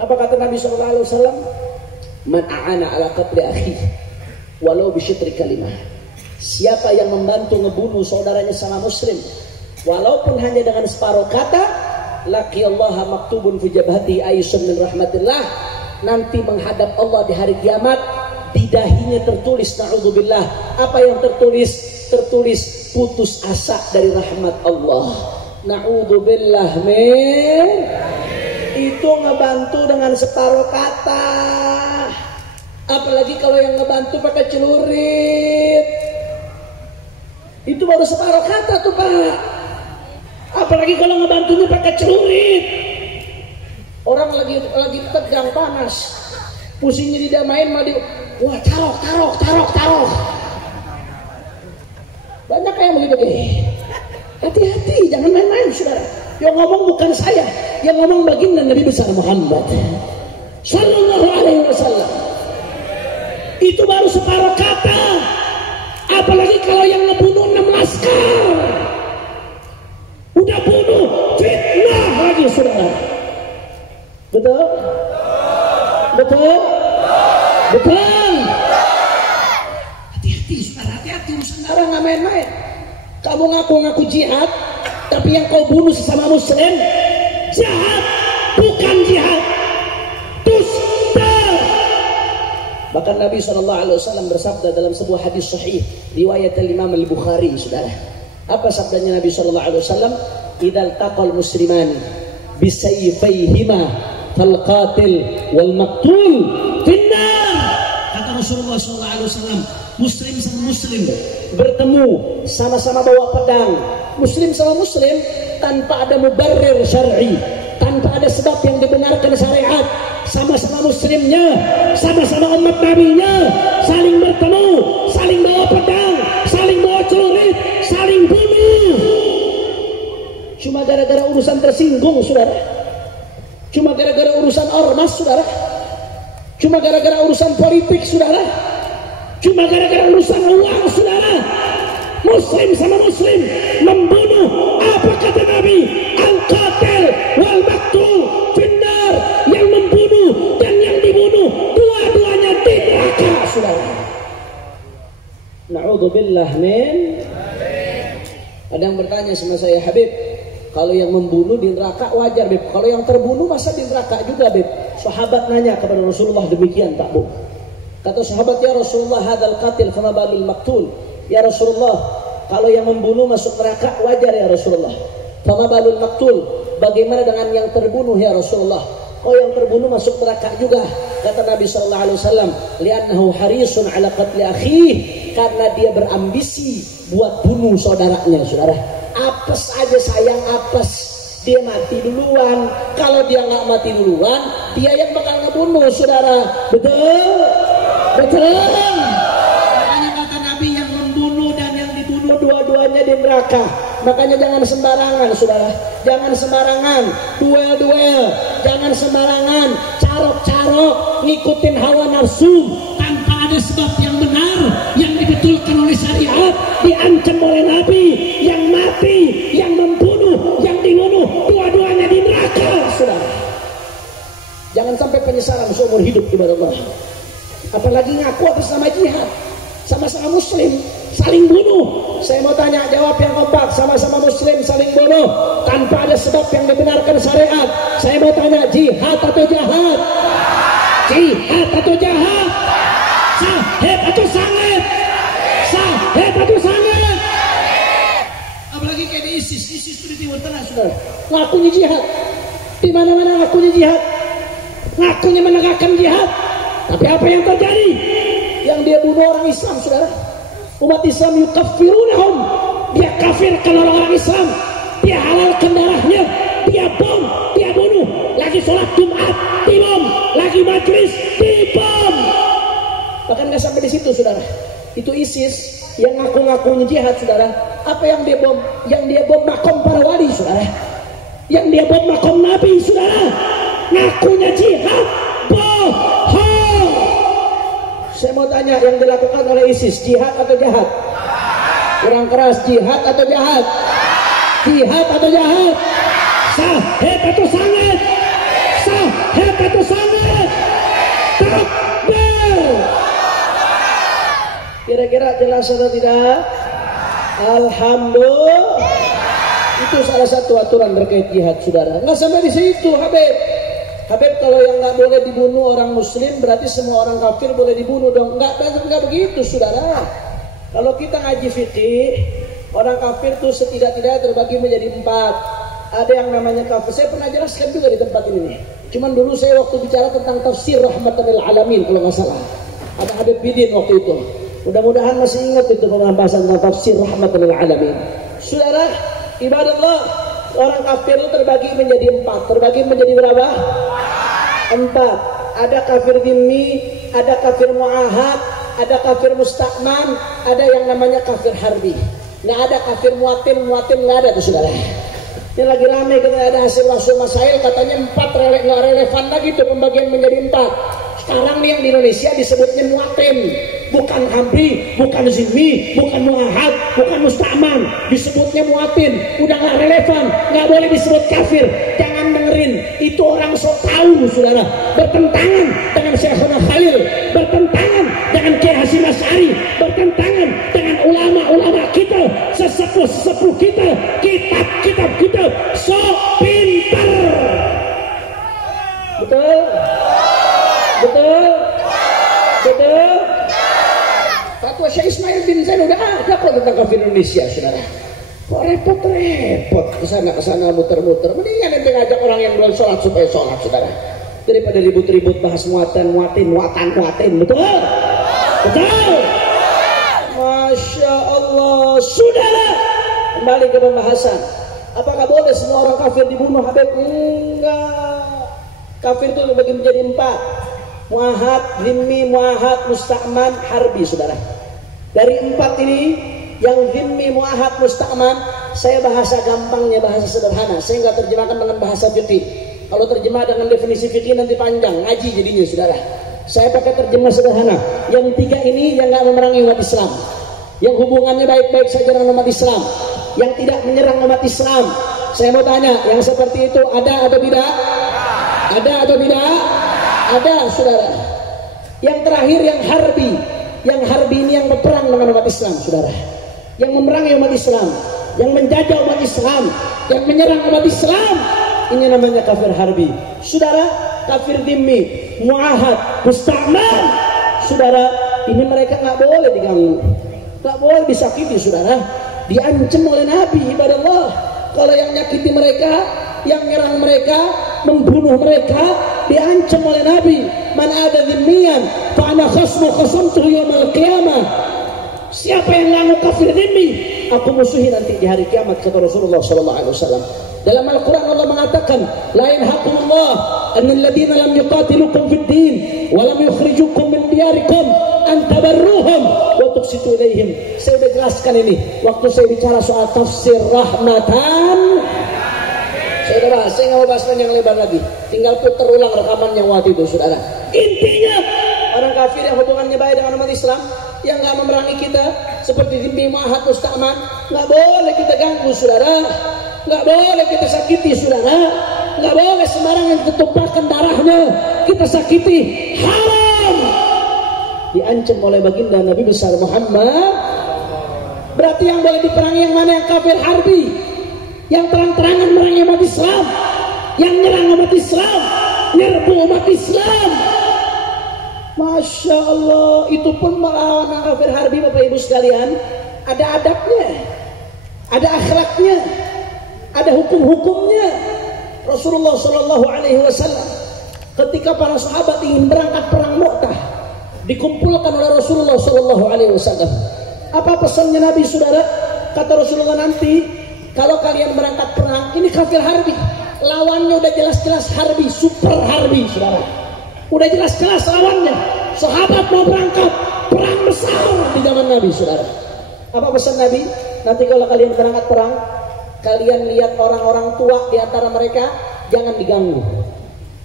Apa kata Nabi sallallahu alaihi wasallam? Man a'ana ala qatli akhi walau bi syitri kalimah. Siapa yang membantu ngebunuh saudaranya sama muslim walaupun hanya dengan separuh kata, laqiyallaha maktubun fi jabhati aisyun min rahmatillah, nanti menghadap Allah di hari kiamat, di dahinya tertulis na'udzubillah. Apa yang tertulis? Tertulis putus asa dari rahmat Allah. Na'udzubillah min. Itu ngebantu dengan separuh kata. Apalagi kalau yang ngebantu pakai celurit, itu baru separuh kata tuh Pak. Apalagi kalau ngebantunya pakai celurit. Orang lagi tegang panas, pusingnya didamain malah wah taruh. Banyak yang begitu deh. Hati-hati, jangan main-main, saudara. Yang ngomong bukan saya, yang ngomong baginda Nabi besar Muhammad sallallahu alaihi wasallam. Itu baru separuh kata. Apalagi kalau yang ngebunuh 6 laskar, udah bunuh, fitnah lagi, saudara. Betul? Betul? Betul? Kamu ngaku-ngaku jihad, tapi yang kau bunuh sesama muslim jahat, bukan jihad, dusta. Bahkan Nabi SAW bersabda dalam sebuah hadis sahih riwayat Imam Al-Bukhari, saudara. Apa sabdanya Nabi SAW? Idzal taqal musliman bisayfayhima fal qatil wal maqtul finnar. Kata Rasulullah SAW, muslim sama muslim bertemu sama-sama bawa pedang, muslim sama muslim tanpa ada mubarrir syar'i, tanpa ada sebab yang dibenarkan syariat, sama-sama muslimnya, sama-sama umat nabinya, saling bertemu, saling bawa pedang, saling bawa celurit, saling bunuh. Cuma gara-gara urusan tersinggung, saudara. Cuma gara-gara urusan ormas, saudara. Cuma gara-gara urusan politik, saudara. Cuma gara-gara urusan uang, saudara. Muslim sama muslim membunuh. Apa kata Nabi? Al-qatil wal maqtul finnar. Yang membunuh dan yang dibunuh dua-duanya di neraka, saudara. Na'udzubillah min. Ada yang bertanya sama saya, Habib, kalau yang membunuh di neraka wajar, Beb. Kalau yang terbunuh masa di neraka juga, Beb? Sahabat nanya kepada Rasulullah demikian, Pak Bu. Kata sahabat, ya Rasulullah, hadzal qatil fama balul maqtul. Ya Rasulullah, kalau yang membunuh masuk neraka wajar ya Rasulullah. Fama balul maqtul, bagaimana dengan yang terbunuh ya Rasulullah? Oh, yang terbunuh masuk neraka juga. Kata Nabi sallallahu alaihi wasallam, li'annahu harisun ala qatli akhihi, karena dia berambisi buat bunuh saudaranya, saudara. Apes aja sayang, apes. Dia mati duluan. Kalau dia nggak mati duluan, dia yang bakal ngebunuh, saudara. Betul? Betul. Makanya kata Nabi, yang membunuh dan yang dibunuh dua-duanya di neraka. Makanya jangan sembarangan, saudara. Jangan sembarangan duel-duel. Jangan sembarangan carok-carok ngikutin hawa nafsu tanpa ada sebab yang benar, yang dibetulkan oleh syariat, diancam oleh Nabi. Yang mati, yang membunuh, yang dibunuh, dua-duanya di neraka, saudara. Jangan sampai penyesalan seumur hidup kepada Allah. Apalagi ngaku atas nama jihad, sama-sama muslim saling bunuh. Saya mau tanya, jawab yang kompak. Sama-sama muslim saling bunuh tanpa ada sebab yang dibenarkan syariat. Saya mau tanya, jihad atau jahat? Jihad atau jahat? Sahid atau sangit? Sahid atau sangit? Apalagi kayak di ISIS itu di Timur Tengah, saudara. Ngakunya jihad, di mana-mana ngakunya jihad, ngakunya menegakkan jihad. Tapi apa yang terjadi? Yang dia bunuh orang Islam, saudara. Umat Islam yukaffirunahum, dia kafirkan orang-orang Islam, dia halalkan darahnya, dia bom, dia bunuh. Lagi sholat Jumat dibom, lagi majlis dibom. Bahkan nggak sampai di situ, saudara. Itu ISIS yang ngaku-ngakunya jihad, saudara. Apa yang dia bom? Yang dia bom makom para wali, saudara. Yang dia bom makom Nabi, saudara. Ngakunya jihad, bohong. Saya mau tanya, yang dilakukan oleh ISIS jihad atau jahat? Kurang keras, jihad atau jahat? Jihad atau jahat? Sahid atau sangit? Sahid atau sangit? Takbir. Kira-kira jelas atau tidak? Alhamdulillah. Itu salah satu aturan terkait jihad, saudara. Nggak sampai di situ, Habib. Habib, kalau yang nggak boleh dibunuh orang muslim, berarti semua orang kafir boleh dibunuh dong? Nggak begitu, saudara. Kalau kita ngaji fikih, orang kafir itu setidak-tidaknya terbagi menjadi 4. Ada yang namanya kafir. Saya pernah jelaskan juga di tempat ini. Cuman dulu saya waktu bicara tentang tafsir rahmatan lil alamin, kalau nggak salah. Ada Habib Bidin waktu itu. Mudah-mudahan masih ingat itu pembahasan tentang tafsir rahmatan lil alamin. Saudara, ibadallah, orang kafir itu terbagi menjadi 4. Terbagi menjadi berapa? 4. Ada kafir dhimmi, ada kafir mu'ahad, ada kafir mustakman, ada yang namanya kafir harbi. Nggak ada kafir muatin nggak ada tuh, saudara. Ini lagi rame, kita ada hasil masail, katanya 4 nggak relevan lagi tuh pembagian menjadi 4. Sekarang nih yang di Indonesia disebutnya muatin, bukan hamri, bukan zimmi, bukan muahad, bukan mustakman, disebutnya muatin. Udah nggak relevan, nggak boleh disebut kafir. Jangan dengerin, itu orang sok tahu, saudara. Bertentangan dengan Syekhuna Khalil, bertentangan dengan Kiai Hasyim Asy'ari, bertentangan dengan ulama-ulama kita, sesepuh Indonesia, saudara. Kok repot-repot kesana muter-muter. Mendingan ente ngajak orang yang belum sholat supaya sholat, saudara. Daripada ribut-ribut bahas muatan, betul? Betul. Masya Allah. Saudara, kembali ke pembahasan. Apakah boleh semua orang kafir dibunuh, Habib? Enggak. Kafir itu dibagi menjadi 4. Muahad, zimmi, muahad, musta'man, harbi, saudara. Dari 4 ini, yang zimmi, muahad, musta'man, saya bahasa gampangnya, bahasa sederhana. Saya nggak terjemahkan dengan bahasa fikih. Kalau terjemah dengan definisi fikih nanti panjang, ngaji jadinya, saudara. Saya pakai terjemah sederhana. Yang 3 ini yang nggak memerangi umat Islam, yang hubungannya baik-baik saja dengan umat Islam, yang tidak menyerang umat Islam. Saya mau tanya, yang seperti itu ada atau tidak? Ada atau tidak? Ada, saudara. Yang terakhir yang harbi. Yang harbi ini yang berperang dengan umat Islam, saudara. Yang memerangi umat Islam, yang menjajah umat Islam, yang menyerang umat Islam. Ini namanya kafir harbi. Saudara, kafir dhimmi, muahad, musta'man. Saudara, ini mereka nggak boleh diganggu, nggak boleh disakiti, saudara. Diancam oleh Nabi, ibadah Allah. Kalau yang nyakiti mereka, yang nyerang mereka, membunuh mereka, diancam oleh Nabi. Man ada dhimmiyan fa ana khasamtuhu yaumil qiyamah. Siapa yang ganggu kafir dhimmi, aku musuhi nanti di hari kiamat, kata Rasulullah sallallahu alaihi wasallam. Dalam Al-Quran Allah mengatakan, la yanhaqullah annal ladzina lam yuqatilukum fid din wa lam yukhrijukum min diyarikum an tabarruhum wa tuqsitu ilaihim. Saya sudah jelaskan ini waktu saya bicara soal tafsir rahmatan. Saya udah bahas, saya nggak mau bahas panjang lebar lagi. Tinggal putar ulang rekamannya waktu itu, saudara. Intinya, orang kafir yang hubungannya baik dengan umat Islam, yang nggak memerangi kita, seperti zimmi, muahad, musta'man, nggak boleh kita ganggu, saudara. Nggak boleh kita sakiti, saudara. Nggak boleh sembarangan kita tumpahkan darahnya, kita sakiti. Haram. Diancam oleh baginda Nabi besar Muhammad. Berarti yang boleh diperangi yang mana? Yang kafir harbi, yang terang-terangan merangi umat Islam, yang nyerang umat Islam, nyerbu umat Islam. Masya Allah, itu pun melawan yang kafir harbi, Bapak Ibu sekalian. Ada adabnya, ada akhlaknya, ada hukum-hukumnya. Rasulullah Shallallahu Alaihi Wasallam ketika para sahabat ingin berangkat perang Mu'tah, dikumpulkan oleh Rasulullah Shallallahu Alaihi Wasallam. Apa pesannya Nabi, saudara? Kata Rasulullah, nanti kalau kalian berangkat perang, ini kafir harbi, lawannya udah jelas-jelas harbi, super harbi, saudara. Udah jelas-jelas lawannya. Sahabat mau berangkat perang besar di zaman Nabi, saudara. Apa pesan Nabi? Nanti kalau kalian berangkat perang, kalian lihat orang-orang tua di antara mereka, jangan diganggu.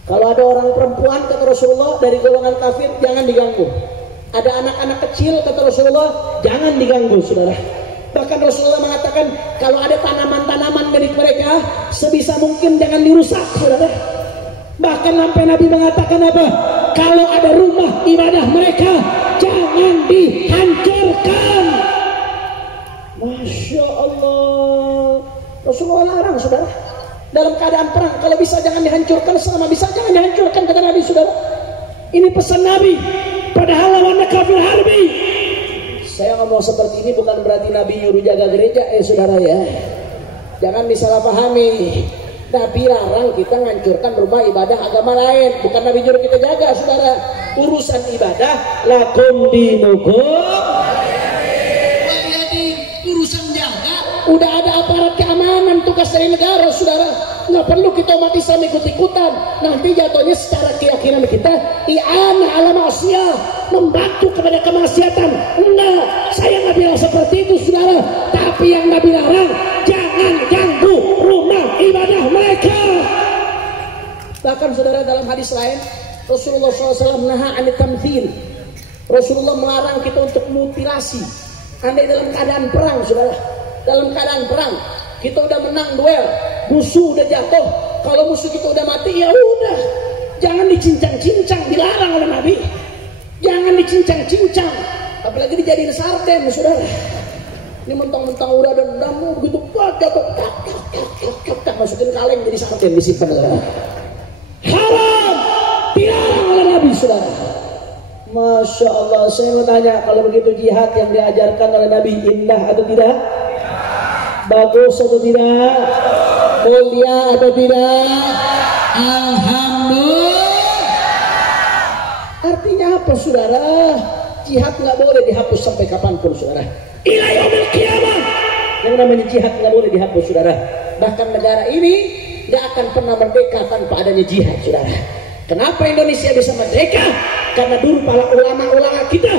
Kalau ada orang perempuan, kata Rasulullah, dari golongan kafir, jangan diganggu. Ada anak-anak kecil, kata Rasulullah, jangan diganggu, saudara. Bahkan Rasulullah mengatakan, kalau ada tanaman-tanaman milik mereka, sebisa mungkin jangan dirusak, saudara. Bahkan sampai Nabi mengatakan apa? Kalau ada rumah ibadah mereka, jangan dihancurkan. Masya Allah. Rasulullah larang, saudara. Dalam keadaan perang, kalau bisa jangan dihancurkan, selama bisa jangan dihancurkan, kata Nabi, saudara. Ini pesan Nabi, padahal lawannya kafir harbi. Saya ngomong seperti ini bukan berarti Nabi nyuruh jaga gereja, saudara ya. Jangan disalahpahami. Nabi larang kita ngancurkan rumah ibadah agama lain, bukan Nabi nyuruh kita jaga, saudara. Urusan ibadah, lakum dinukum. Urusan jaga, udah ada aparat keamanan, tugas dari negara, saudara. Nggak perlu kita umat Islam ikut-ikutan. Nanti jatuhnya secara keyakinan kita i'anah ala ma'siyah, membantu kepada kemaksiatan. Enggak, saya nggak bilang seperti itu, saudara. Tapi yang Nabi larang, jangan ganggu rumah ibadah mereka. Bahkan, saudara, dalam hadis lain, Rasulullah SAW naha anit tamthil. Rasulullah melarang kita untuk mutilasi. Andai dalam keadaan perang, saudara, dalam keadaan perang, kita udah menang duel, musuh udah jatuh, kalau musuh kita udah mati, ya udah, jangan dicincang-cincang, dilarang oleh Nabi. Jangan dicincang-cincang, apalagi dijadiin sarden, saudara. Ini mentang-mentang udah dendam, begitu kuat jatuh, tak masukin kaleng jadi sarden, disimpan, saudara. Haram, dilarang oleh Nabi, saudara. Masya Allah, saya mau tanya, kalau begitu jihad yang diajarkan oleh Nabi indah atau tidak? Bagus atau tidak? Mulia atau tidak? Alhamdulillah. Artinya apa saudara? Jihad nggak boleh dihapus sampai kapanpun saudara. Ila yaumil qiyamah. Yang namanya jihad nggak boleh dihapus saudara. Bahkan negara ini nggak akan pernah merdeka tanpa adanya jihad saudara. Kenapa Indonesia bisa merdeka? Karena dulu para ulama-ulama kita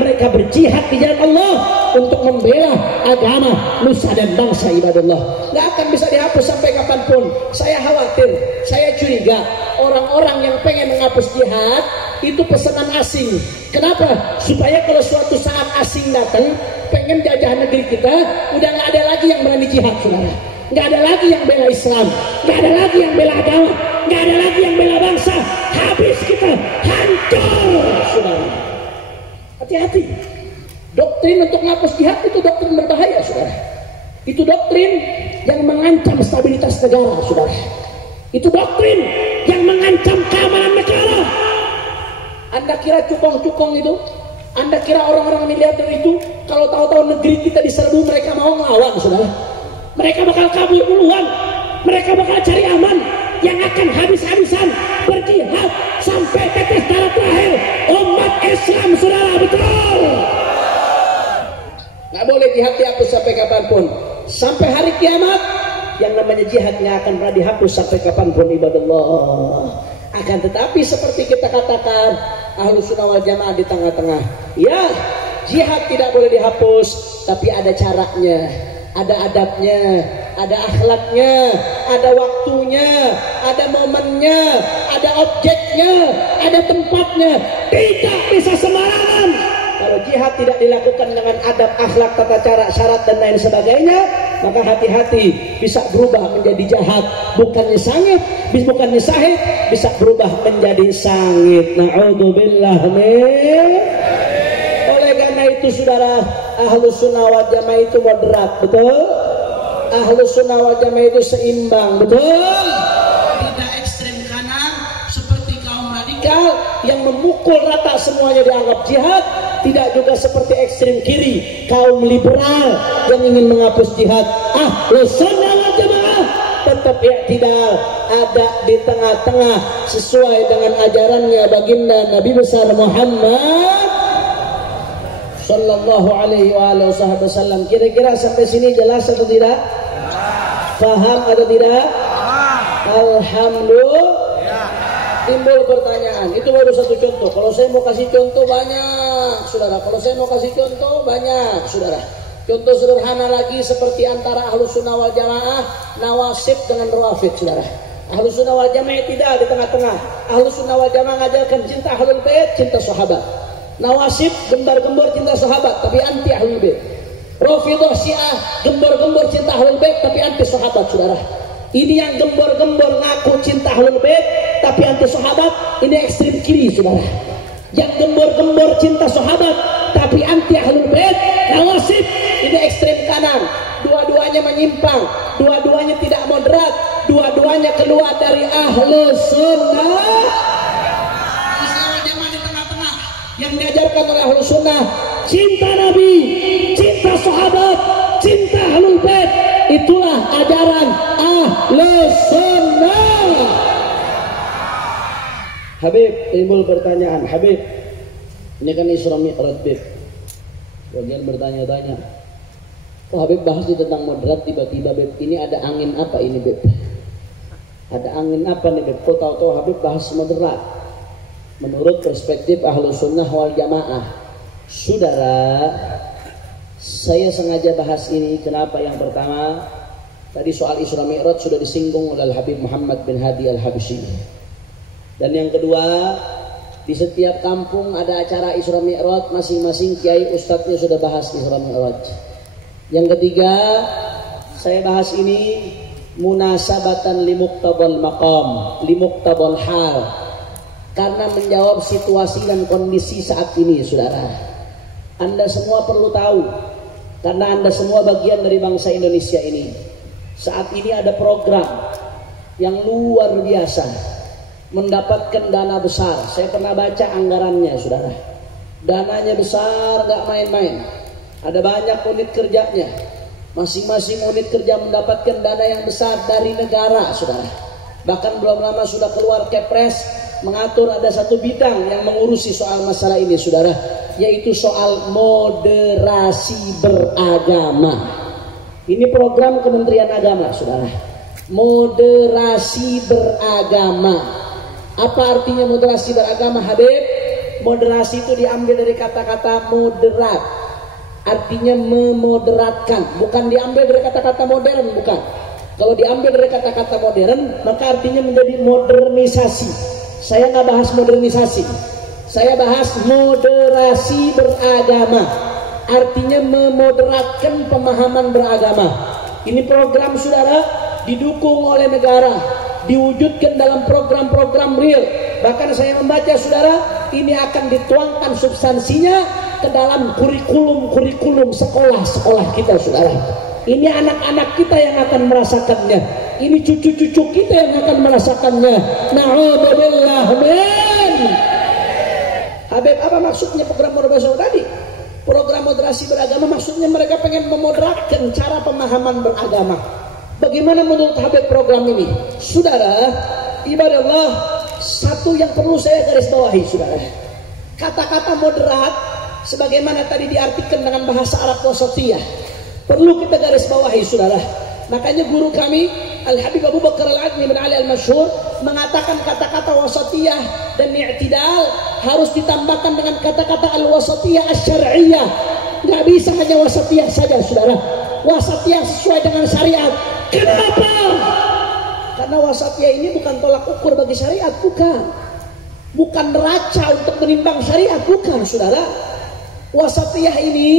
mereka berjihad di jalan Allah untuk membela agama, nusa dan bangsa ibadallah. Nggak akan bisa dihapus sampai kapanpun. Saya khawatir, saya curiga orang-orang yang pengen menghapus jihad itu pesanan asing. Kenapa? Supaya kalau suatu saat asing datang pengen jajah negeri kita, udah nggak ada lagi yang berani jihad saudara. Nggak ada lagi yang bela Islam, nggak ada lagi yang bela agama, nggak ada lagi yang bela bangsa. Habis kita, hancur saudara. Hati-hati. Doktrin untuk menghapus jihad itu doktrin berbahaya saudara. Itu doktrin yang mengancam stabilitas negara saudara. Itu doktrin yang mengancam keamanan negara. Anda kira cukong-cukong itu, Anda kira orang-orang miliarder itu kalau tahu-tahu negeri kita diserbu mereka mau ngelawan saudara? Mereka bakal kabur duluan. Mereka bakal cari aman. Yang akan habis-habisan berjihad sampai tetes darah terakhir umat Islam saudara. Betul. Nggak boleh jihad dihapus sampai kapanpun. Sampai hari kiamat yang namanya jihad nggak akan pernah dihapus sampai kapanpun ibadallah. Akan tetapi seperti kita katakan Ahlus Sunnah wal Jamaah di tengah-tengah. Ya, jihad tidak boleh dihapus, tapi ada caranya, ada adabnya, ada akhlaknya, ada waktunya, ada momennya, ada objeknya, ada tempatnya. Tidak bisa sembarangan. Kalau jihad tidak dilakukan dengan adab, akhlak, tata cara, syarat dan lain sebagainya, maka hati-hati bisa berubah menjadi jahat. Bukannya sangit, bukannya sahid, bisa berubah menjadi sangit. Na'udzubillah min. Oleh karena itu saudara, Ahlus Sunnah wal Jamaah itu moderat, betul? Ahlus Sunnah wal Jamaah itu seimbang, betul? Tidak ekstrem kanan seperti kaum radikal yang memukul rata semuanya dianggap jihad. Tidak juga seperti ekstrem kiri, kaum liberal yang ingin menghapus jihad. Ahlus Sunnah wal Jamaah tetap i'tidal, ada di tengah-tengah sesuai dengan ajarannya baginda Nabi besar Muhammad sallallahu alaihi wasallam. Kira-kira sampai sini jelas atau tidak? Paham atau tidak? Alhamdulillah. Timbul pertanyaan, itu baru satu contoh. Kalau saya mau kasih contoh banyak, saudara. Kalau saya mau kasih contoh banyak, saudara. Contoh sederhana lagi seperti antara Ahlus Sunnah wal Jamaah, Nawasib dengan Rawafid, saudara. Ahlus Sunnah wal Jamaah tidak di tengah-tengah. Ahlus Sunnah wal Jamaah mengajarkan cinta Ahlul Bait, cinta sahabat. Nawasib gembar-gembor cinta sahabat tapi anti Ahlul Bait. Rafidhah Syiah gembor-gembor cinta Ahlul Bait tapi anti sahabat, saudara. Ini yang gembor-gembor ngaku cinta Ahlul Bait tapi anti sahabat, ini ekstrem kiri, saudara. Yang gembor-gembor cinta sahabat tapi anti Ahlul Bait, Nawasib, ini ekstrem kanan. Dua-duanya menyimpang, dua-duanya tidak moderat, dua-duanya keluar dari Ahlus Sunnah. Yang diajarkan oleh Ahlus Sunnah, cinta Nabi, cinta sahabat, cinta Ahlul Bait, itulah ajaran Ahlus Sunnah. Habib, timbul pertanyaan, Habib, ini kan Isra Mi'raj, Habib. Bagian bertanya-tanya, oh Habib bahas tentang moderat, tiba-tiba Habib, ini ada angin apa ini Habib? Ada angin apa nih Habib? Kok tahu-tahu Habib bahas moderat? Menurut perspektif Ahlus Sunnah wal Jamaah, saudara, saya sengaja bahas ini. Kenapa? Yang pertama, tadi soal Isra Mi'raj sudah disinggung oleh Habib Muhammad bin Hadi Al-Habsyi. Dan yang kedua, di setiap kampung ada acara Isra Mi'raj, masing-masing kiai ustadznya sudah bahas Isra Mi'raj. Yang ketiga, saya bahas ini munasabatan limuqtabal maqam, limuqtabal hal, karena menjawab situasi dan kondisi saat ini, saudara. Anda semua perlu tahu, karena Anda semua bagian dari bangsa Indonesia ini. Saat ini ada program yang luar biasa, mendapatkan dana besar. Saya pernah baca anggarannya, saudara. Dananya besar, gak main-main. Ada banyak unit kerjanya. Masing-masing unit kerja mendapatkan dana yang besar dari negara, saudara. Bahkan belum lama sudah keluar Kepres mengatur ada satu bidang yang mengurusi soal masalah ini, saudara, yaitu soal moderasi beragama. Ini program Kementerian Agama, saudara. Moderasi beragama. Apa artinya moderasi beragama, Habib? Moderasi itu diambil dari kata-kata moderat. Artinya memoderatkan, bukan diambil dari kata-kata modern, bukan. Kalau diambil dari kata-kata modern, maka artinya menjadi modernisasi. Saya nggak bahas modernisasi, saya bahas moderasi beragama. Artinya memoderatkan pemahaman beragama. Ini program, saudara, didukung oleh negara, diwujudkan dalam program-program real. Bahkan saya membaca, saudara, ini akan dituangkan substansinya ke dalam kurikulum sekolah-sekolah kita, saudara. Ini anak-anak kita yang akan merasakannya. Ini cucu-cucu kita yang akan merasakannya. Na'udzubillah min. Habib, apa maksudnya program moderasi tadi? Program moderasi beragama maksudnya mereka pengen memoderatkan cara pemahaman beragama. Bagaimana menurut Habib program ini? Saudara, ibadah Allah, satu yang perlu saya garis bawahi, saudara. Kata-kata moderat sebagaimana tadi diartikan dengan bahasa Arab wasatiyah, perlu kita garis bawahi, saudara. Makanya guru kami Al-Habib Abu Bakar Al-Adni bin Ali Al-Masyhur mengatakan kata-kata wasatiyah dan i'tidal harus ditambahkan dengan kata-kata al-wasatiyah asy-syar'iyyah. Nggak bisa hanya wasatiyah saja, saudara. Wasatiyah sesuai dengan syariat. Kenapa? Karena wasatiyah ini bukan tolak ukur bagi syariat, bukan. Bukan neraca untuk menimbang syariat, bukan, saudara. Wasatiyah ini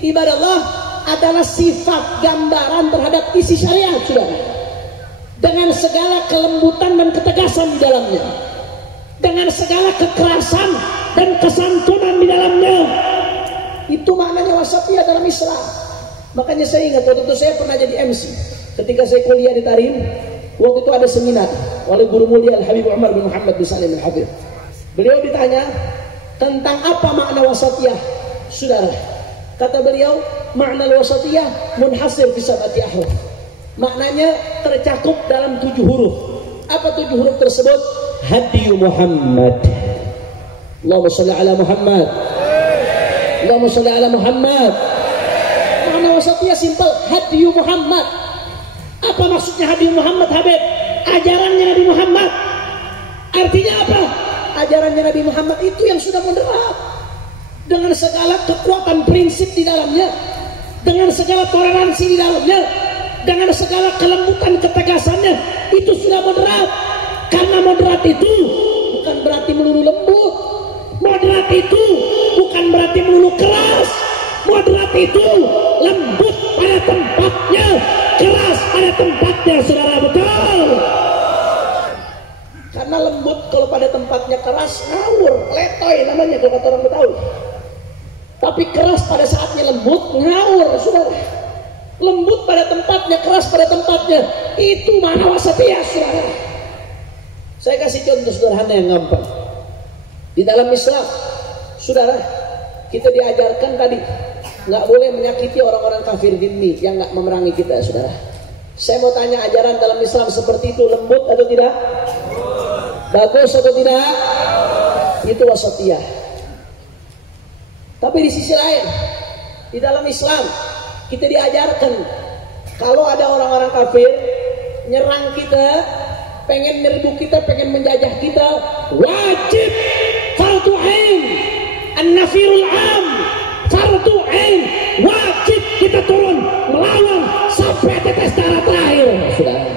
ibadah Allah adalah sifat gambaran terhadap isi syariat, saudara, dengan segala kelembutan dan ketegasan di dalamnya, dengan segala kekerasan dan kesantunan di dalamnya. Itu maknanya wasatiyah dalam Islam. Makanya saya ingat waktu itu saya pernah jadi MC ketika saya kuliah di Tarim. Waktu itu ada seminar oleh guru mulia Al-Habib Umar bin Muhammad bin Salim Al-Habib. Beliau ditanya tentang apa makna wasatiyah, saudara. Kata beliau, makna wasatiyah munhasir fi sab'ati ahruf. Maknanya tercakup dalam 7 huruf. Apa 7 huruf tersebut? Hadi Muhammad. Allahumma shalli ala Muhammad. Allahumma shalli ala Muhammad. Makna wasatiyah simpel, hadi Muhammad. Apa maksudnya hadi Muhammad, Habib? Ajarannya Nabi Muhammad. Artinya apa? Ajarannya Nabi Muhammad itu yang sudah moderat, dengan segala kekuatan prinsip di dalamnya, dengan segala toleransi di dalamnya, dengan segala kelembutan ketegasannya. Itu sudah moderat. Karena moderat itu bukan berarti melulu lembut. Moderat itu bukan berarti melulu keras. Moderat itu lembut pada tempatnya, keras pada tempatnya, saudara, betul. Karena lembut kalau pada tempatnya, keras ngawur, letoy namanya kalau kata orang Betawi. Tapi keras pada saatnya lembut, ngawur, saudara. Lembut pada tempatnya, keras pada tempatnya. Itu mana wasatiyah, saudara. Saya kasih contoh sederhana yang gampang. Di dalam Islam, saudara, kita diajarkan tadi nggak boleh menyakiti orang-orang kafir dhimmi yang nggak memerangi kita, saudara. Saya mau tanya, ajaran dalam Islam seperti itu lembut atau tidak? Bagus atau tidak? Itu wasatiyah. Tapi di sisi lain, di dalam Islam kita diajarkan kalau ada orang-orang kafir nyerang kita, pengen menyerbu kita, pengen menjajah kita, wajib fardu ain, an-nafirul am, fardu ain, wajib kita turun melawan sampai tetes darah terakhir, saudara.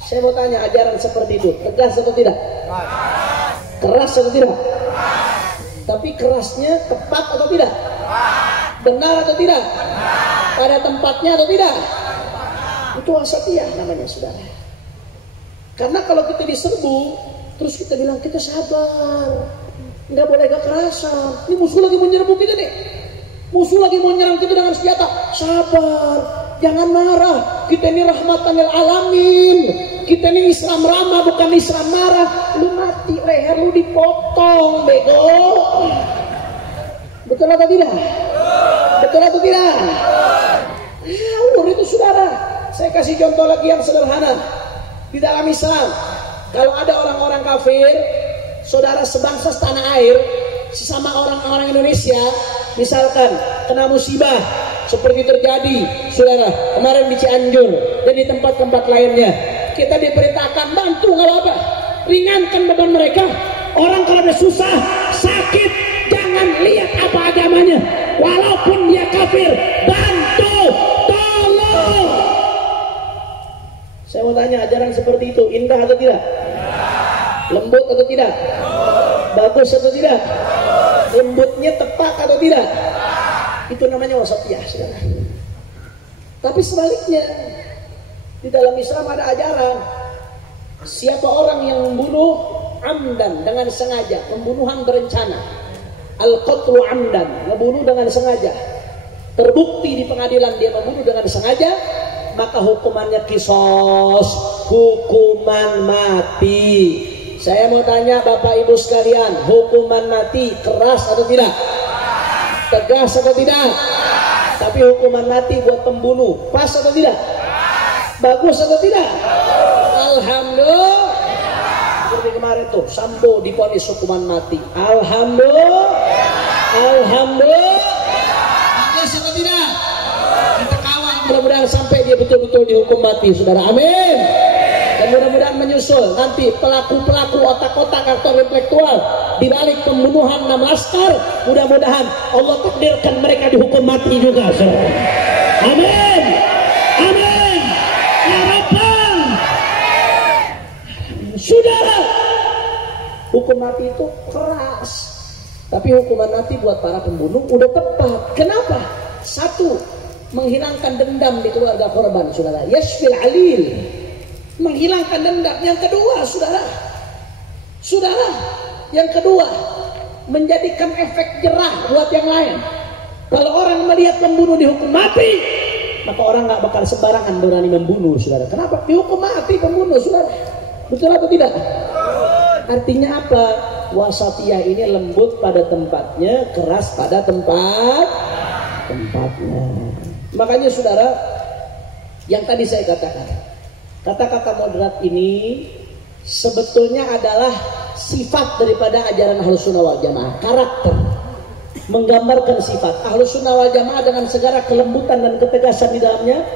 Saya mau tanya, ajaran seperti itu tegas atau tidak? Keras atau tidak? Tapi kerasnya tepat atau tidak? Benar atau tidak? Pada tempatnya atau tidak? Itu wasatiyah namanya, saudara. Karena kalau kita diserbu terus kita bilang kita sabar, nggak boleh kekerasan. Ini musuh lagi menyerbu kita nih, musuh lagi mau nyerang kita dengan senjata. Sabar, jangan marah. Kita ini rahmatan lil alamin. Kita ini Islam ramah, bukan Islam marah. Lu mati, leher lu dipotong, bego. Betul atau tidak? Betul atau tidak? Ngawur itu saudara. Saya kasih contoh lagi yang sederhana. Di dalam Islam, kalau ada orang-orang kafir, saudara sebangsa setanah air, sesama orang-orang Indonesia, misalkan kena musibah seperti terjadi, saudara, kemarin di Cianjur dan di tempat-tempat lainnya, kita diperintahkan bantu, nggak apa-apa, ringankan beban mereka. Orang kalau ada susah, sakit, jangan lihat apa agamanya, walaupun dia kafir, bantu, tolong. Saya mau tanya, ajaran seperti itu indah atau tidak? Lembut atau tidak? Bagus atau tidak? Lembutnya tepat atau tidak? Itu namanya wasatiyah, saudara. Tapi sebaliknya, di dalam Islam ada ajaran, siapa orang yang membunuh amdan, dengan sengaja, pembunuhan berencana, al-qatlu amdan, membunuh dengan sengaja, terbukti di pengadilan dia membunuh dengan sengaja, maka hukumannya qisas, hukuman mati. Saya mau tanya Bapak Ibu sekalian, hukuman mati keras atau tidak? Tegas atau tidak? Tapi hukuman mati buat pembunuh pas atau tidak? Bagus atau tidak? Alhamdulillah. Seperti kemarin tuh Sambo divonis hukuman mati. Alhamdulillah. Alhamdulillah. Bagus atau tidak? Kita kawal mudah-mudahan sampai dia betul-betul dihukum mati, saudara. Amin. Dan mudah-mudahan menyusul nanti pelaku-pelaku otak-otak aktor intelektual di balik pembunuhan 6 laskar, mudah-mudahan Allah takdirkan mereka dihukum mati juga, saudara. Amin. Amin. Ya Rabbal. Saudara, hukum mati itu keras, tapi hukuman mati buat para pembunuh udah tepat. Kenapa? Satu, menghilangkan dendam di keluarga korban, saudara. Yashfil alil, menghilangkan dendam. Yang kedua, saudara, yang kedua, menjadikan efek jerah buat yang lain. Kalau orang melihat pembunuh dihukum mati, maka orang nggak bakal sembarangan berani membunuh, saudara. Kenapa? Dihukum mati pembunuh, saudara. Betul atau tidak? Artinya apa? Wasatiyah ini lembut pada tempatnya, keras pada tempatnya. Makanya saudara, yang tadi saya katakan, kata-kata moderat ini sebetulnya adalah sifat daripada ajaran Ahlus Sunnah wal Jamaah, karakter, menggambarkan sifat Ahlus Sunnah wal Jamaah dengan segala kelembutan dan ketegasan di dalamnya,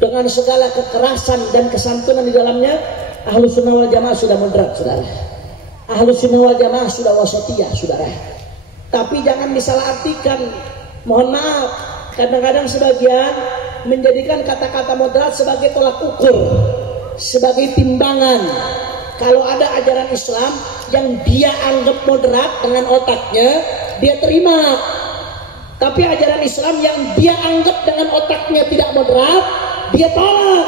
dengan segala kekerasan dan kesantunan di dalamnya. Ahlus Sunnah wal Jamaah sudah moderat, saudara. Ahlus Sunnah wal Jamaah sudah wasatiyah, saudara. Tapi jangan disalahartikan. Mohon maaf, kadang-kadang sebagian menjadikan kata-kata moderat sebagai tolak ukur, sebagai timbangan. Kalau ada ajaran Islam yang dia anggap moderat dengan otaknya, dia terima. Tapi ajaran Islam yang dia anggap dengan otaknya tidak moderat, dia tolak.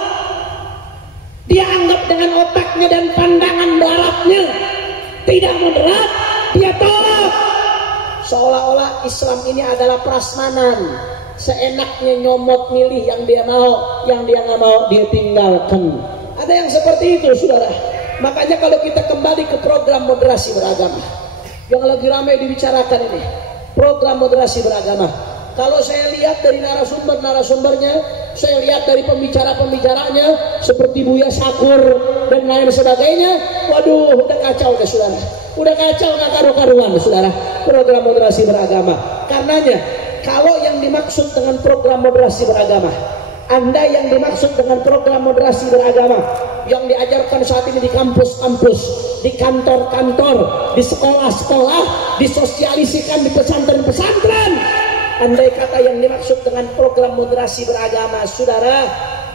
Dia anggap dengan otaknya dan pandangan baratnya tidak moderat, dia tolak. Seolah-olah Islam ini adalah prasmanan, seenaknya nyomot milih yang dia mau, yang dia nggak mau dia tinggalkan. Ada yang seperti itu, saudara. Makanya kalau kita kembali ke program moderasi beragama yang lagi ramai dibicarakan ini, program moderasi beragama, kalau saya lihat dari narasumbernya, saya lihat dari pembicaranya seperti Buya Sakur dan lain sebagainya, waduh, udah kacau deh, saudara. Udah kacau, nggak karu-karuan, saudara, program moderasi beragama. Karenanya, kalau yang dimaksud dengan program moderasi beragama, Anda yang dimaksud dengan program moderasi beragama yang diajarkan saat ini di kampus-kampus, di kantor-kantor, di sekolah-sekolah, disosialisikan di pesantren-pesantren, andai kata yang dimaksud dengan program moderasi beragama, saudara,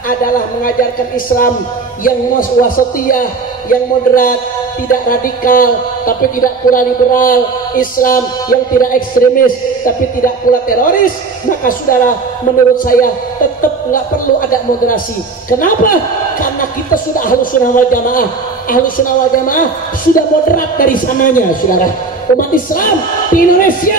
adalah mengajarkan Islam yang wasatiyah, yang moderat, tidak radikal tapi tidak pula liberal, Islam yang tidak ekstremis tapi tidak pula teroris, maka saudara, menurut saya tetap nggak perlu ada moderasi. Kenapa? Karena kita sudah Ahlus Sunnah wal Jamaah. Ahlus Sunnah wal Jamaah sudah moderat dari sananya, saudara. Umat Islam di Indonesia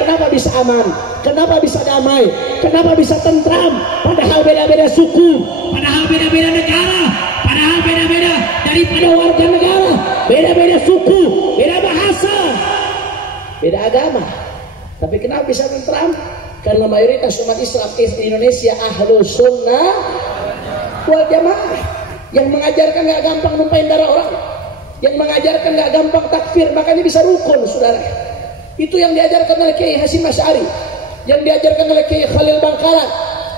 kenapa bisa aman? Kenapa bisa damai? Kenapa bisa tentram? Padahal beda-beda suku, padahal beda-beda negara, padahal beda-beda daripada warga negara, beda-beda suku, beda bahasa, beda agama. Tapi kenapa bisa tentram? Karena mayoritas umat Islam di Indonesia Ahlus Sunnah wal Jamaah, yang mengajarkan gak gampang numpain darah orang, yang mengajarkan gak gampang takfir, makanya bisa rukun, saudara. Itu yang diajarkan oleh Kiai Hasyim Asy'ari, yang diajarkan oleh Kiai Khalil Bangkalan,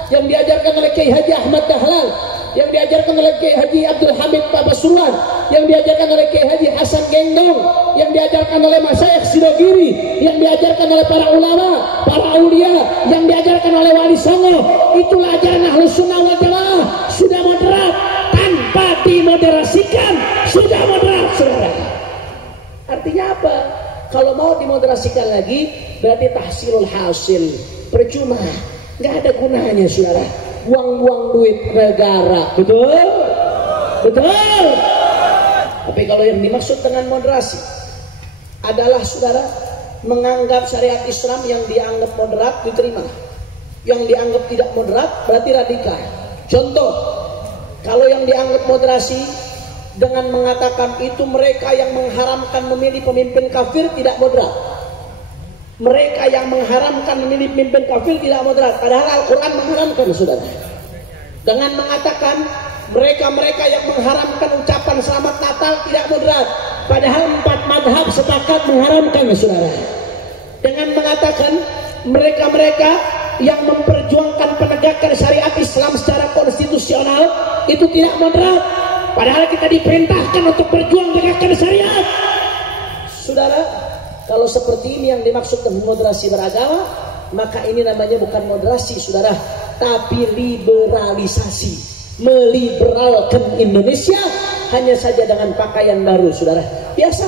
yang diajarkan oleh Kiai Haji Ahmad Dahlan, yang diajarkan oleh Kiai Haji Abdul Hamid Pasuruan, yang diajarkan oleh Kiai Haji Hasan Gendong, yang diajarkan oleh Masyayikh Sidogiri, yang diajarkan oleh para ulama, para aulia, yang diajarkan oleh Wali Songo. Itulah ajaran Ahlus Sunnah wal Jamaah. Sudah moderat tanpa dimoderasikan, sudah moderat, saudara. Artinya apa? Kalau mau dimoderasikan lagi berarti tahsilul hasil, percuma, nggak ada gunanya, saudara. Buang-buang duit negara, betul? Betul. Tapi kalau yang dimaksud dengan moderasi adalah, saudara, menganggap syariat Islam yang dianggap moderat diterima, yang dianggap tidak moderat berarti radikal. Contoh, kalau yang dianggap moderasi dengan mengatakan itu mereka yang mengharamkan memilih pemimpin kafir tidak moderat. Mereka yang mengharamkan memilih pemimpin kafir tidak moderat, padahal Al-Quran mengharamkan, saudara. Dengan mengatakan mereka-mereka yang mengharamkan ucapan selamat Natal tidak moderat, padahal 4 madhab sepakat mengharamkan, saudara. Dengan mengatakan mereka-mereka yang memperjuangkan penegakan syariat Islam secara konstitusional itu tidak moderat, padahal kita diperintahkan untuk berjuang menegakkan syariat. Saudara, kalau seperti ini yang dimaksud dengan moderasi beragama, maka ini namanya bukan moderasi, saudara, tapi liberalisasi. Meliberalkan Indonesia hanya saja dengan pakaian baru, saudara. Biasa,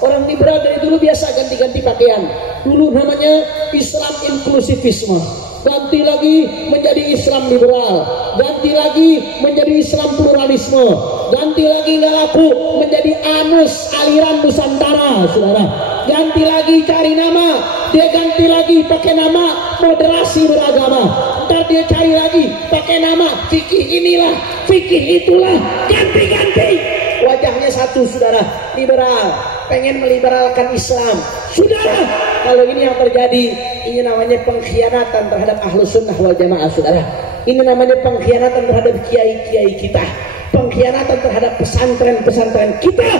orang liberal dari dulu biasa ganti-ganti pakaian. Dulu namanya Islam inklusivisme, ganti lagi menjadi Islam liberal, ganti lagi menjadi Islam pluralisme, ganti lagi nggak laku menjadi anus aliran Nusantara, saudara. Ganti lagi cari nama, dia ganti lagi pakai nama moderasi beragama. Ntar dia cari lagi pakai nama fikih inilah, fikih itulah, ganti-ganti. Wajahnya satu, saudara, liberal, pengen meliberalkan Islam. Saudara, kalau ini yang terjadi, ini namanya pengkhianatan terhadap Ahlus Sunnah wal Jamaah, saudara. Ini namanya pengkhianatan terhadap kiai-kiai kita, pengkhianatan terhadap pesantren-pesantren kita.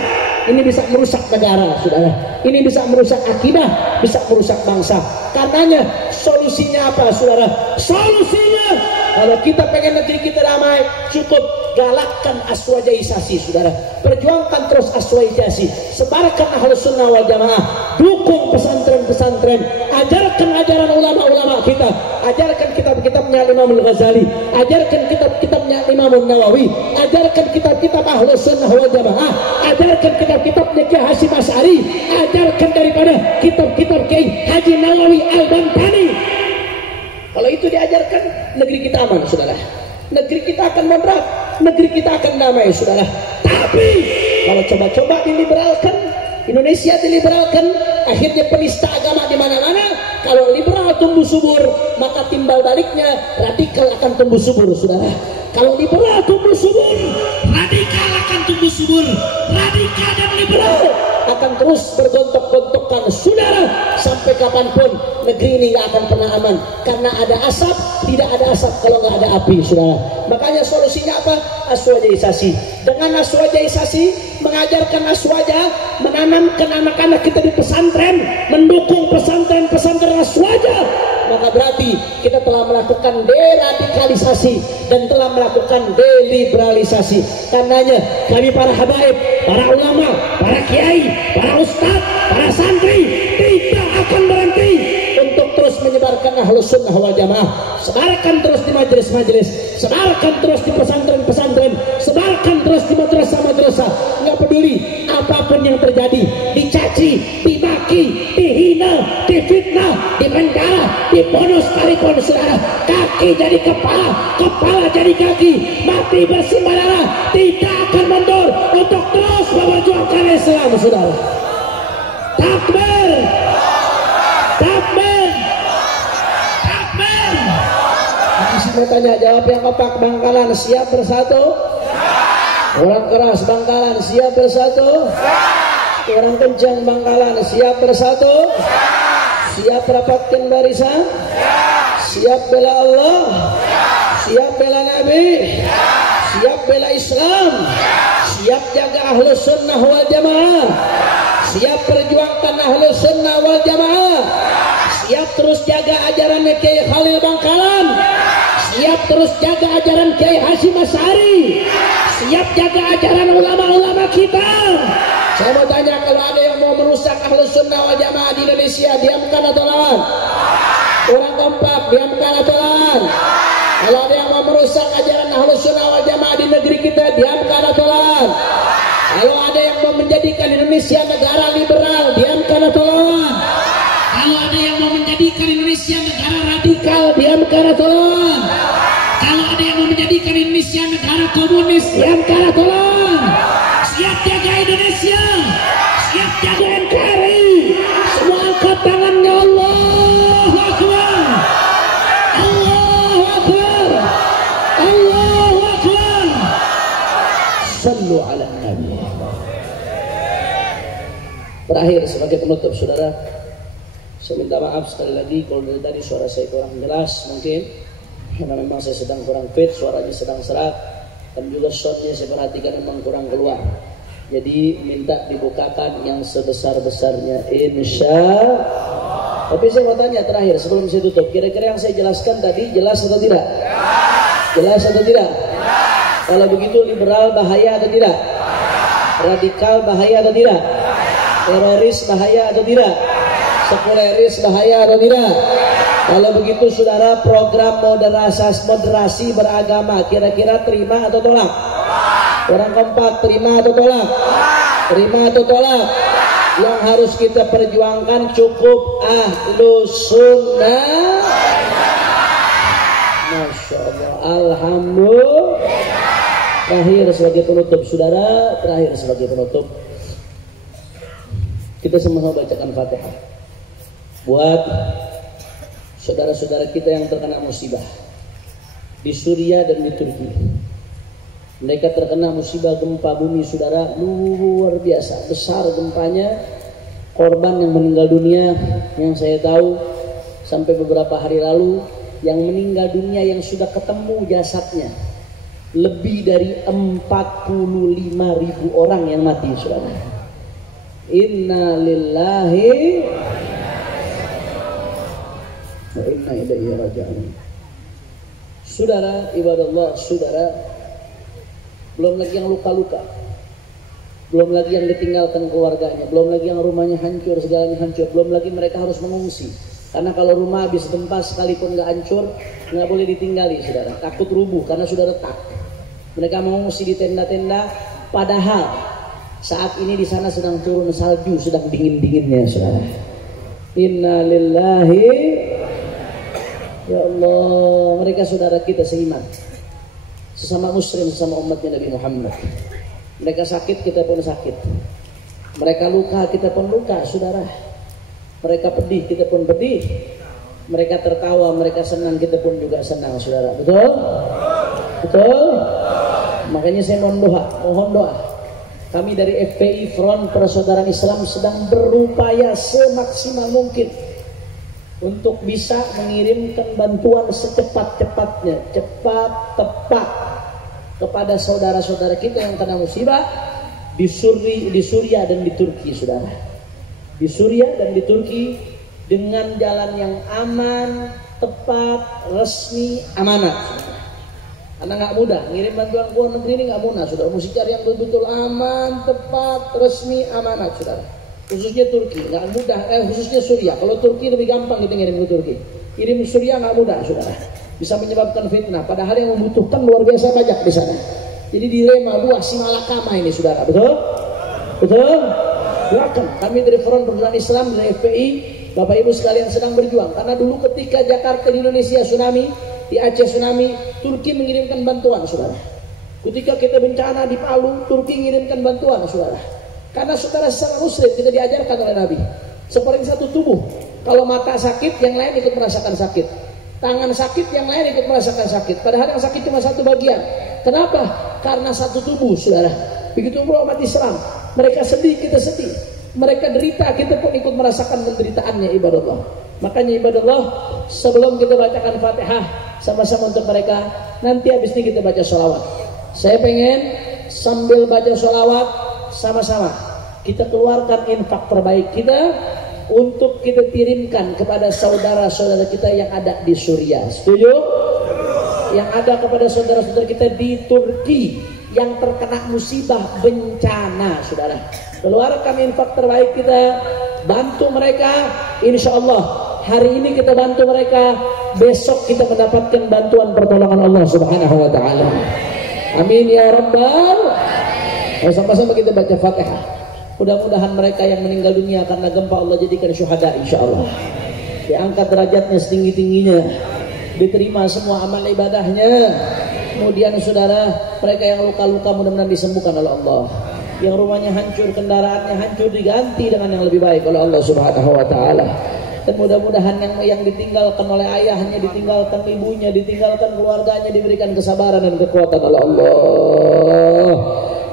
Ini bisa merusak negara, saudara. Ini bisa merusak akidah, bisa merusak bangsa. Karenanya solusinya apa, saudara? Solusinya, kalau kita pengen negeri kita damai, cukup galakkan aswajaisasi, saudara. Perjuangkan terus aswajaisasi. Sebarkan Ahlus Sunnah wal Jamaah. Dukung pesantren-pesantren. Ajarkan ajaran ulama-ulama kita. Ajarkan kitab-kitabnya Imam Al-Ghazali. Ajarkan kitab-kitabnya Imam Nawawi. Ajarkan kitab-kitab Ahlus Sunnah wal Jamaah. Ajarkan kitabnya Kiai Hasyim Asy'ari. Ajarkan daripada kitab-kitab Kiai Haji Nawawi Al-Bantani. Kalau itu diajarkan, negeri kita aman, saudara. Negeri kita akan moderat, negeri kita akan damai, saudara. Tapi kalau coba-coba diliberalkan, Indonesia diliberalkan, akhirnya penista agama di mana-mana. Kalau liberal tumbuh subur, maka timbal baliknya radikal akan tumbuh subur, saudara. Kalau liberal tumbuh subur, radikal akan tumbuh subur. Radikal dan liberal akan terus bergontok-gontokan, saudara, sampai kapanpun negeri ini nggak akan pernah aman. Karena ada asap, tidak ada asap kalau nggak ada api, saudara. Makanya solusinya apa? Aswajaisasi. Dengan aswajaisasi, mengajarkan aswaja, menanamkan anak-anak kita di pesantren, mendukung pesantren-pesantren aswaja, maka berarti kita telah melakukan deradikalisasi dan telah melakukan deliberalisasi. Karenanya kami para habaib, para ulama, para kiai, para ustadz, para santri tidak akan berhenti untuk terus menyebarkan Ahlus Sunnah wal Jamaah. Sebarkan terus di majelis-majelis, sebarkan terus di pesantren-pesantren, sebarkan terus di madrasah-madrasah. Nggak peduli apapun yang terjadi, dicaci, dimaki, dihina, difitnah, dipenjara, dibunuh sekalipun, saudara, kaki jadi kepala, kepala jadi kaki, mati bersimbah darah, tidak akan mundur untuk terus memperjuangkan Islam, saudara. Takbir, takbir, takbir. Mau tanya jawab yang kompak. Bangkalan siap bersatu? Orang keras Bangkalan siap bersatu? Orang kencang Bangkalan siap bersatu? Siap rapatkan barisan? siap bela Allah, siap bela Nabi, siap bela Islam, siap jaga Ahlus Sunnah wal Jamaah, siap perjuangkan Ahlus Sunnah wal Jamaah, siap terus jaga ajaran Kiai Khalil Bangkalan, siap terus jaga ajaran Kiai Hasyim Asy'ari, siap jaga ajaran ulama-ulama kita. Saya mau tanya, kalau ada yang mau merusak Ahlus Sunnah wal Jamaah di Indonesia, diamkan atau lawan? Orang kompak, diamkan atau lawan? Kalau ada yang mau merusak ajaran Ahlus Sunnah wal Jamaah di negeri kita, diamkan atau lawan? Kalau ada yang mau menjadikan Indonesia negara liberal, diamkan atau lawan? Kalau ada yang mau menjadikan Indonesia negara radikal, diamkan atau lawan? Kalau ada yang mau menjadikan Indonesia negara komunis, diamkan atau lawan? Siap jaga Indonesia, siap jaga NKRI. Semua angkat tangannya. Allahu Akbar, Allahu Akbar, Allahu Akbar. Sallu ala Nabi. Terakhir sebagai penutup, saudara, saya minta maaf sekali lagi kalau dari tadi suara saya kurang jelas mungkin, karena memang saya sedang kurang fit, suaranya sedang serak, dan juga shotnya saya perhatikan memang kurang keluar. Jadi minta dibukakan yang sebesar-besarnya, insya. Tapi saya mau tanya terakhir sebelum saya tutup, kira-kira yang saya jelaskan tadi jelas atau tidak? Jelas atau tidak? Kalau begitu liberal bahaya atau tidak? Radikal bahaya atau tidak? Teroris bahaya atau tidak? Sekuleris bahaya atau tidak? Kalau begitu saudara, program moderasi beragama kira-kira terima atau tolak? Orang kompak, terima atau tolak? Terima atau tolak? Yang harus kita perjuangkan cukup Ahlus Sunnah. Masya Allah, alhamdulillah. Terakhir sebagai penutup, saudara, terakhir sebagai penutup, kita semua bacakan Fatihah buat saudara-saudara kita yang terkena musibah di Suriah dan di Turki. Mereka terkena musibah gempa bumi, saudara, luar biasa besar gempanya. Korban yang meninggal dunia yang saya tahu sampai beberapa hari lalu, yang meninggal dunia yang sudah ketemu jasadnya lebih dari 45.000 orang yang mati, saudara. Inna lillahi wa inna ilaihi raji'un. Saudara, ibadallah, saudara, belum lagi yang luka-luka, belum lagi yang ditinggalkan keluarganya, belum lagi yang rumahnya hancur, segalanya hancur, belum lagi mereka harus mengungsi. Karena kalau rumah habis gempa sekalipun nggak hancur, nggak boleh ditinggali, saudara. Takut rubuh karena sudah retak. Mereka mengungsi di tenda-tenda, padahal saat ini di sana sedang turun salju, sedang dingin-dinginnya, saudara. Inna lillahi, ya Allah, mereka saudara kita seiman, sesama muslim, sesama umatnya Nabi Muhammad. Mereka sakit, kita pun sakit. Mereka luka, kita pun luka, saudara. Mereka pedih, kita pun pedih. Mereka tertawa, mereka senang, kita pun juga senang, saudara. Betul? Betul? Makanya saya mohon doa. Kami dari FPI, Front Persaudaraan Islam, sedang berupaya semaksimal mungkin untuk bisa mengirimkan bantuan secepat-cepatnya, cepat, tepat, kepada saudara-saudara kita yang kena musibah di Suriah dan di Turki, saudara. Di Suriah dan di Turki dengan jalan yang aman, tepat, resmi, amanah. Karena nggak mudah ngirim bantuan ke luar negeri, ini nggak mudah, saudara. Mesti cari yang betul-betul aman, tepat, resmi, amanah, saudara. Khususnya Turki nggak mudah, khususnya Suriah. Kalau Turki lebih gampang kita ngirim ke Turki. Kirim Suriah nggak mudah, saudara. Bisa menyebabkan fitnah. Padahal yang membutuhkan luar biasa banyak di sana. Jadi dilema luas si malakama ini, saudara. Betul? Betul? Doakan. Kami dari Front Persaudaraan Islam, dari FPI, Bapak Ibu sekalian sedang berjuang. Karena dulu ketika Jakarta di Indonesia tsunami, di Aceh tsunami, Turki mengirimkan bantuan, saudara. Ketika kita bencana di Palu, Turki mengirimkan bantuan, saudara. Karena saudara secara muslim kita diajarkan oleh Nabi, seperti satu tubuh. Kalau mata sakit, yang lain ikut merasakan sakit. Tangan sakit, yang lain ikut merasakan sakit. Padahal yang sakit cuma satu bagian. Kenapa? Karena satu tubuh, saudara. Begitu pula umat Islam. Mereka sedih, kita sedih. Mereka derita, kita pun ikut merasakan penderitaannya ibadallah. Makanya ibadallah, sebelum kita bacakan Fatihah sama-sama untuk mereka, nanti habis ini kita baca sholawat. Saya pengen sambil baca sholawat sama-sama kita keluarkan infak terbaik kita untuk kita kirimkan kepada saudara-saudara kita yang ada di Suriah. Setuju? Yang ada kepada saudara-saudara kita di Turki yang terkena musibah bencana, saudara. Keluarkan infak terbaik kita, bantu mereka. Insya Allah hari ini kita bantu mereka, besok kita mendapatkan bantuan pertolongan Allah Subhanahu wa Ta'ala. Amin ya Rabbal. Sama-sama kita baca Fatihah. Mudah-mudahan mereka yang meninggal dunia karena gempa Allah jadikan syuhada, insya Allah. Diangkat derajatnya setinggi-tingginya, diterima semua amal ibadahnya. Kemudian saudara, mereka yang luka-luka mudah-mudahan disembuhkan oleh Allah. Yang rumahnya hancur, kendaraannya hancur, diganti dengan yang lebih baik oleh Allah Subhanahu wa Ta'ala. Dan mudah-mudahan yang ditinggalkan oleh ayahnya, ditinggalkan ibunya, ditinggalkan keluarganya, diberikan kesabaran dan kekuatan oleh Allah.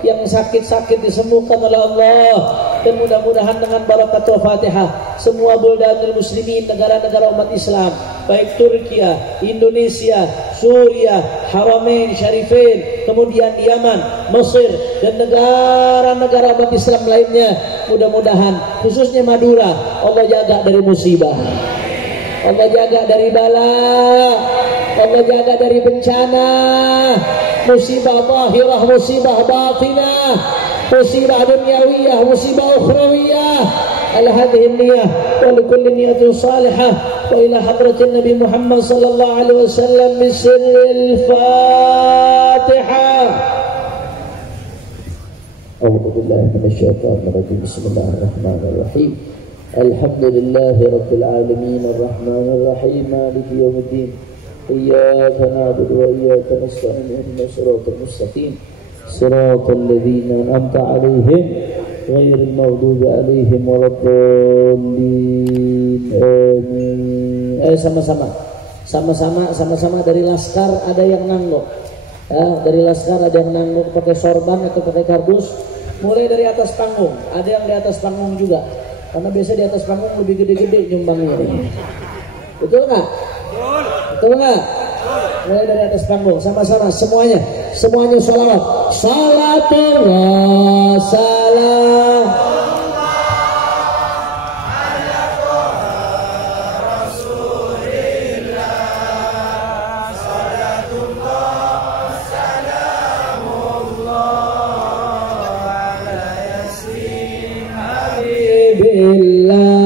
Yang sakit-sakit disembuhkan oleh Allah. Dan mudah-mudahan dengan barakatul Fatihah semua buldanul muslimin, negara-negara umat Islam, baik Turkiya, Indonesia, Suriah, Haramain Syarifain, kemudian Yaman, Mesir, dan negara-negara umat Islam lainnya, mudah-mudahan khususnya Madura, Allah jaga dari musibah, Allah jaga dari bala, Allah jaga dari bencana, musibah zahirah, musibah batinah, musibah dunyawiyah, musibah ukhrawiyah. Ala hadhihi niyyah wa li kulli niyyatin salihah wa ila hadratin Nabi Muhammad sallallahu alaihi wasallam bisirril Fatihah. A'udzu billahi minasy syaithanir rajim. Bismillahirrahmanirrahim. Alhamdulillahi rabbil alamin arrahmanir rahim maliki yaumiddin. إياك نعبد وإياك نستعين اهدنا الصراط المستقيم صراط الذين أنعمت عليهم غير المغضوب عليهم ولا الضالين آمين. Sama-sama dari laskar ada yang nanggok. Ya, dari laskar ada yang nanggok pakai sorban atau pakai kardus. Mulai dari atas panggung, ada yang di atas panggung juga. Karena biasa di atas panggung lebih gede-gede nyumbangnya. Betul nggak? Betul nggak? Mulai dari atas panggung, sama-sama semuanya sholawat. Salatullah salam ala Rasulillah. Salatullah salamullah ala Yasin Habibillah.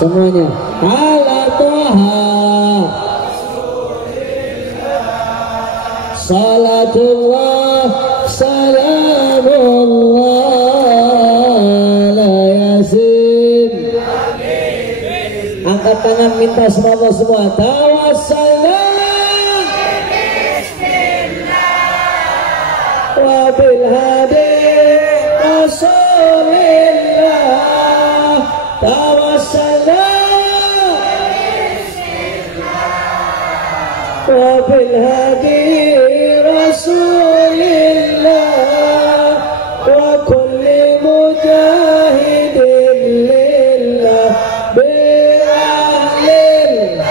Semuanya ala Toha salatullah salamullah ala Yasin. Angkat tangan minta semoga semua tawassalam wa bil hadi Rasulillah. Wa bil hadi Rasulillah wa kulli mujahidin lillah bi ahlil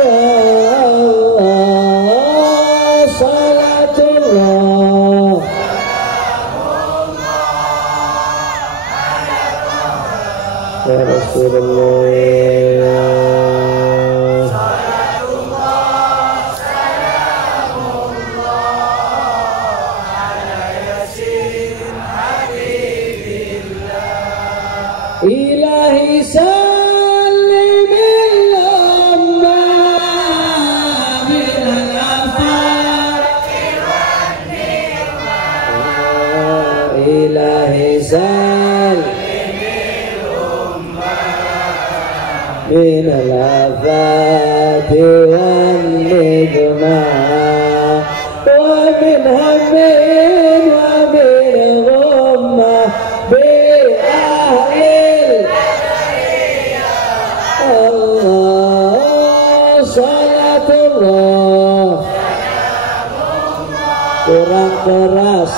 Allah salatullah ya Rasulullah. Ilahi salim illamma minal afat wa nirma. Ilahi salim illamma minal afat wa nirma wa min hammin wa min ghamma bi Allah salatullah kurang keras.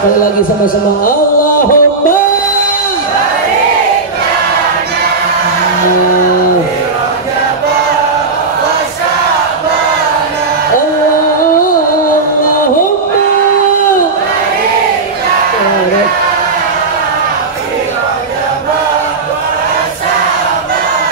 Sekali lagi sama-sama Allahumma barik lana fi Rajab wa Sya'ban. Allahumma barik lana fi Rajab wa Sya'ban.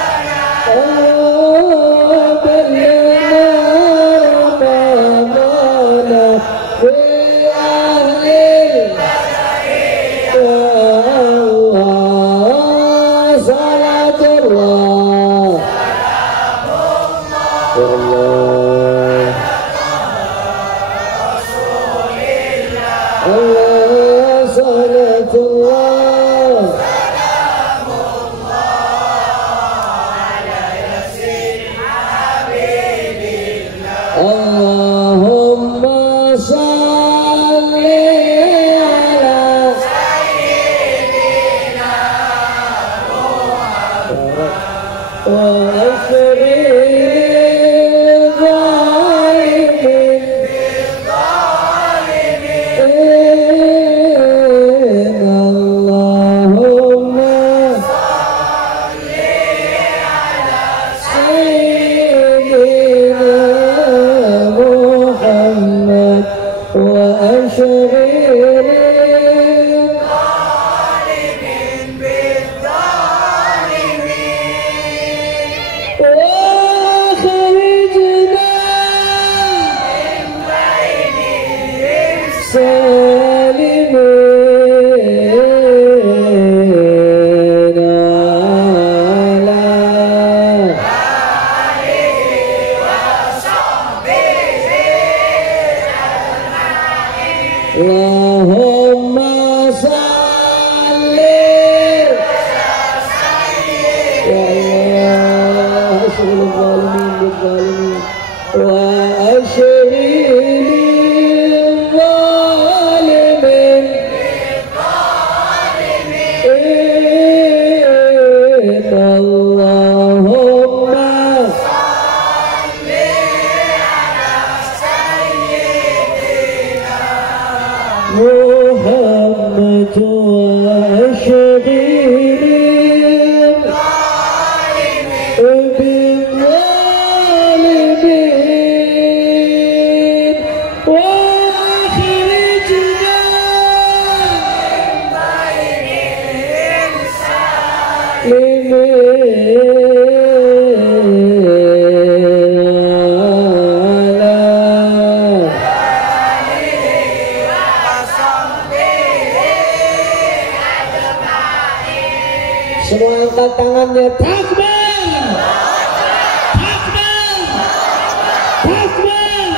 Allahumma salli ala sayyidina Muhammad wa asri Allahumma salli ya Allah asyhadu zalimin wa asyhadu Muhammad wa asyhadu بالظالمين وأخرجنا من semua angkat tangannya, takbir, takbir, takbir.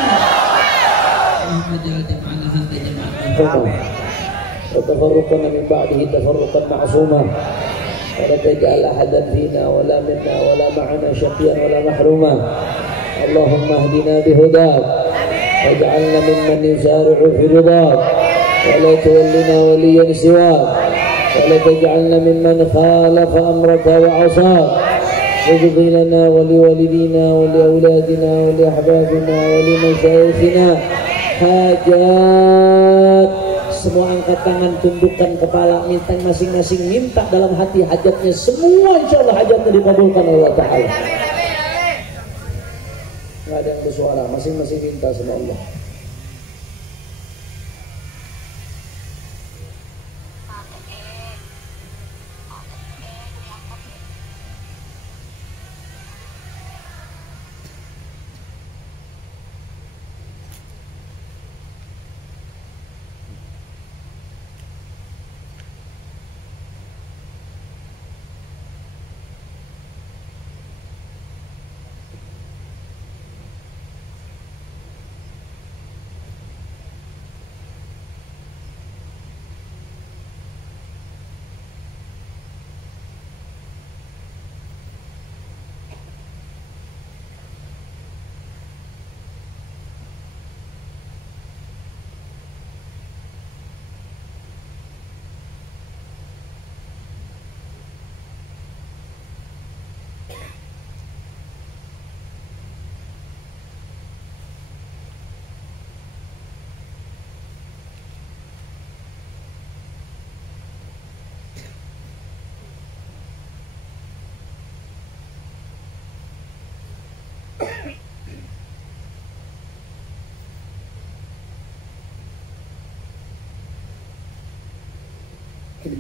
وتفرقنا من بعده تفرقا معصوما ولا تجعل أحدا فينا ولا منا ولا معنا شقيا ولا محروما. اللهم اهدنا بهداك واجعلنا ممن يسارع في رضاك ولا تولنا وليا سواك ولا تجعلنا ممن خالف أمرك وعصاك. واقضي لنا ولوالدينا ولأولادنا ولأحبابنا ولمشايخنا حاجات semua angkat tangan, tundukkan kepala, minta masing-masing minta dalam hati hajatnya. Semua insya Allah hajatnya dikabulkan oleh Allah Ta'ala. Nggak ada yang bersuara, masing-masing minta sama Allah.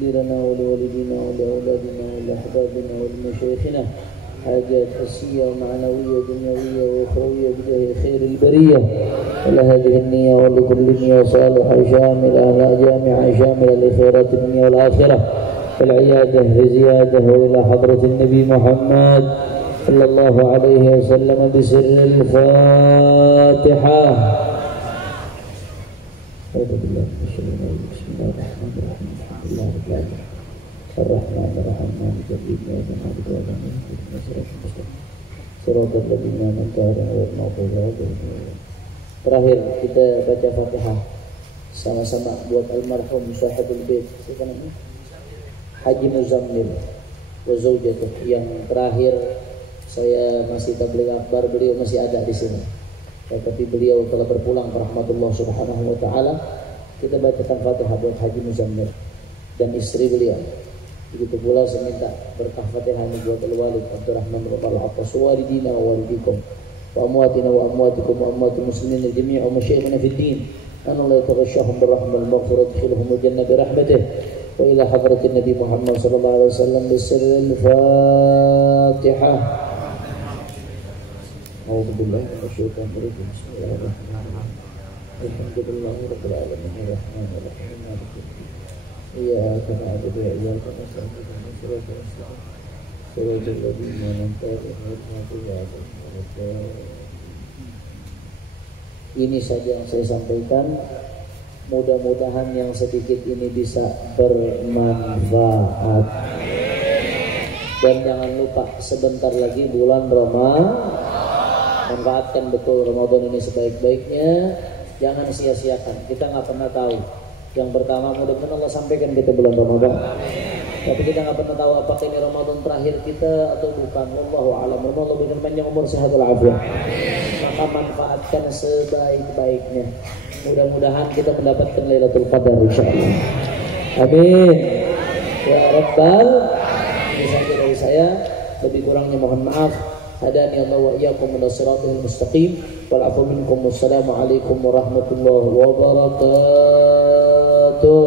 لنا ولوالدينا ولأولادنا ولأحبابنا ولمشايخنا حاجات حسية ومعنوية دنيوية وأخروية بجاه خير البرية ولهذه النية ولكل نية صالحة شاملة لا جامعة شاملة لخيرات الدنيا والآخرة والعيادة بزيادة وإلى حضرة النبي محمد صلى الله عليه وسلم بسر الفاتحة. أعوذ بالله من الشيطان الرجيم. بسم الله الرحمن الرحيم. الحمد لله رب العالمين الرحمن الرحيم مالك يوم الدين إياك نعبد وإياك نستعين اهدنا الصراط المستقيم صراط الذين أنعمت عليهم غير المغضوب عليهم. Terakhir kita baca Fatihah sama-sama buat almarhum sahibul bait siapa namanya? Haji Muzammil wa zaujatuh yang terakhir saya masih tabligh akbar, beliau masih ada di sini. Tapi beliau telah berpulang ke rahmatullah subhanahu wa ta'ala. Kita bacakan Fatihah buat Haji Muzammil dan istri beliau. Begitu pula saya minta berkah Fatihah ini buat al-walid Abdurrahman Rabal Atas walidina wa walidikum wa amwatina wa amwatikum wa amwatil muslimin jami'a wa masyayikhina fid din. Allah yataghashahum birrahmah al-maghfirah adkhilhum al-jannah birahmatih wa ila hadratin Nabi Muhammad sallallahu alaihi wasallam bisirril Fatihah. A'udzu billahi minasyaitonir rajim. Bismillahirrahmanirrahim. Alhamdulillahi rabbil alamin arrahmanir rahim maliki yaumiddin. Iyyaka na'budu wa iyyaka nasta'in ihdinas siratal mustaqim. Siratal ladzina an'amta 'alaihim ghairil maghdubi 'alaihim waladdallin. Ini saja yang saya sampaikan. Mudah-mudahan yang sedikit ini bisa bermanfaat. Dan jangan lupa sebentar lagi bulan Ramadan. Manfaatkan betul Ramadan ini sebaik-baiknya. Jangan sia-siakan. Kita nggak pernah tahu. Yang pertama mudah-mudahan Allah sampaikan kita bulan Ramadan. Tapi kita nggak pernah tahu apakah ini Ramadan terakhir kita atau bukan. Wallahu a'lam. Allah berikan panjang umur, sehat walafiat. Maka manfaatkan sebaik-baiknya. Mudah-mudahan kita mendapatkan Lailatul Qadar insyaallah. Amin. Ya Rabbal. Ini saja dari saya. Lebih kurangnya mohon maaf. Hadani Allah wa iyyakum ila siratal mustaqim. Wal 'afwu minkum. Wassalamu alaikum warahmatullahi wabarakatuh.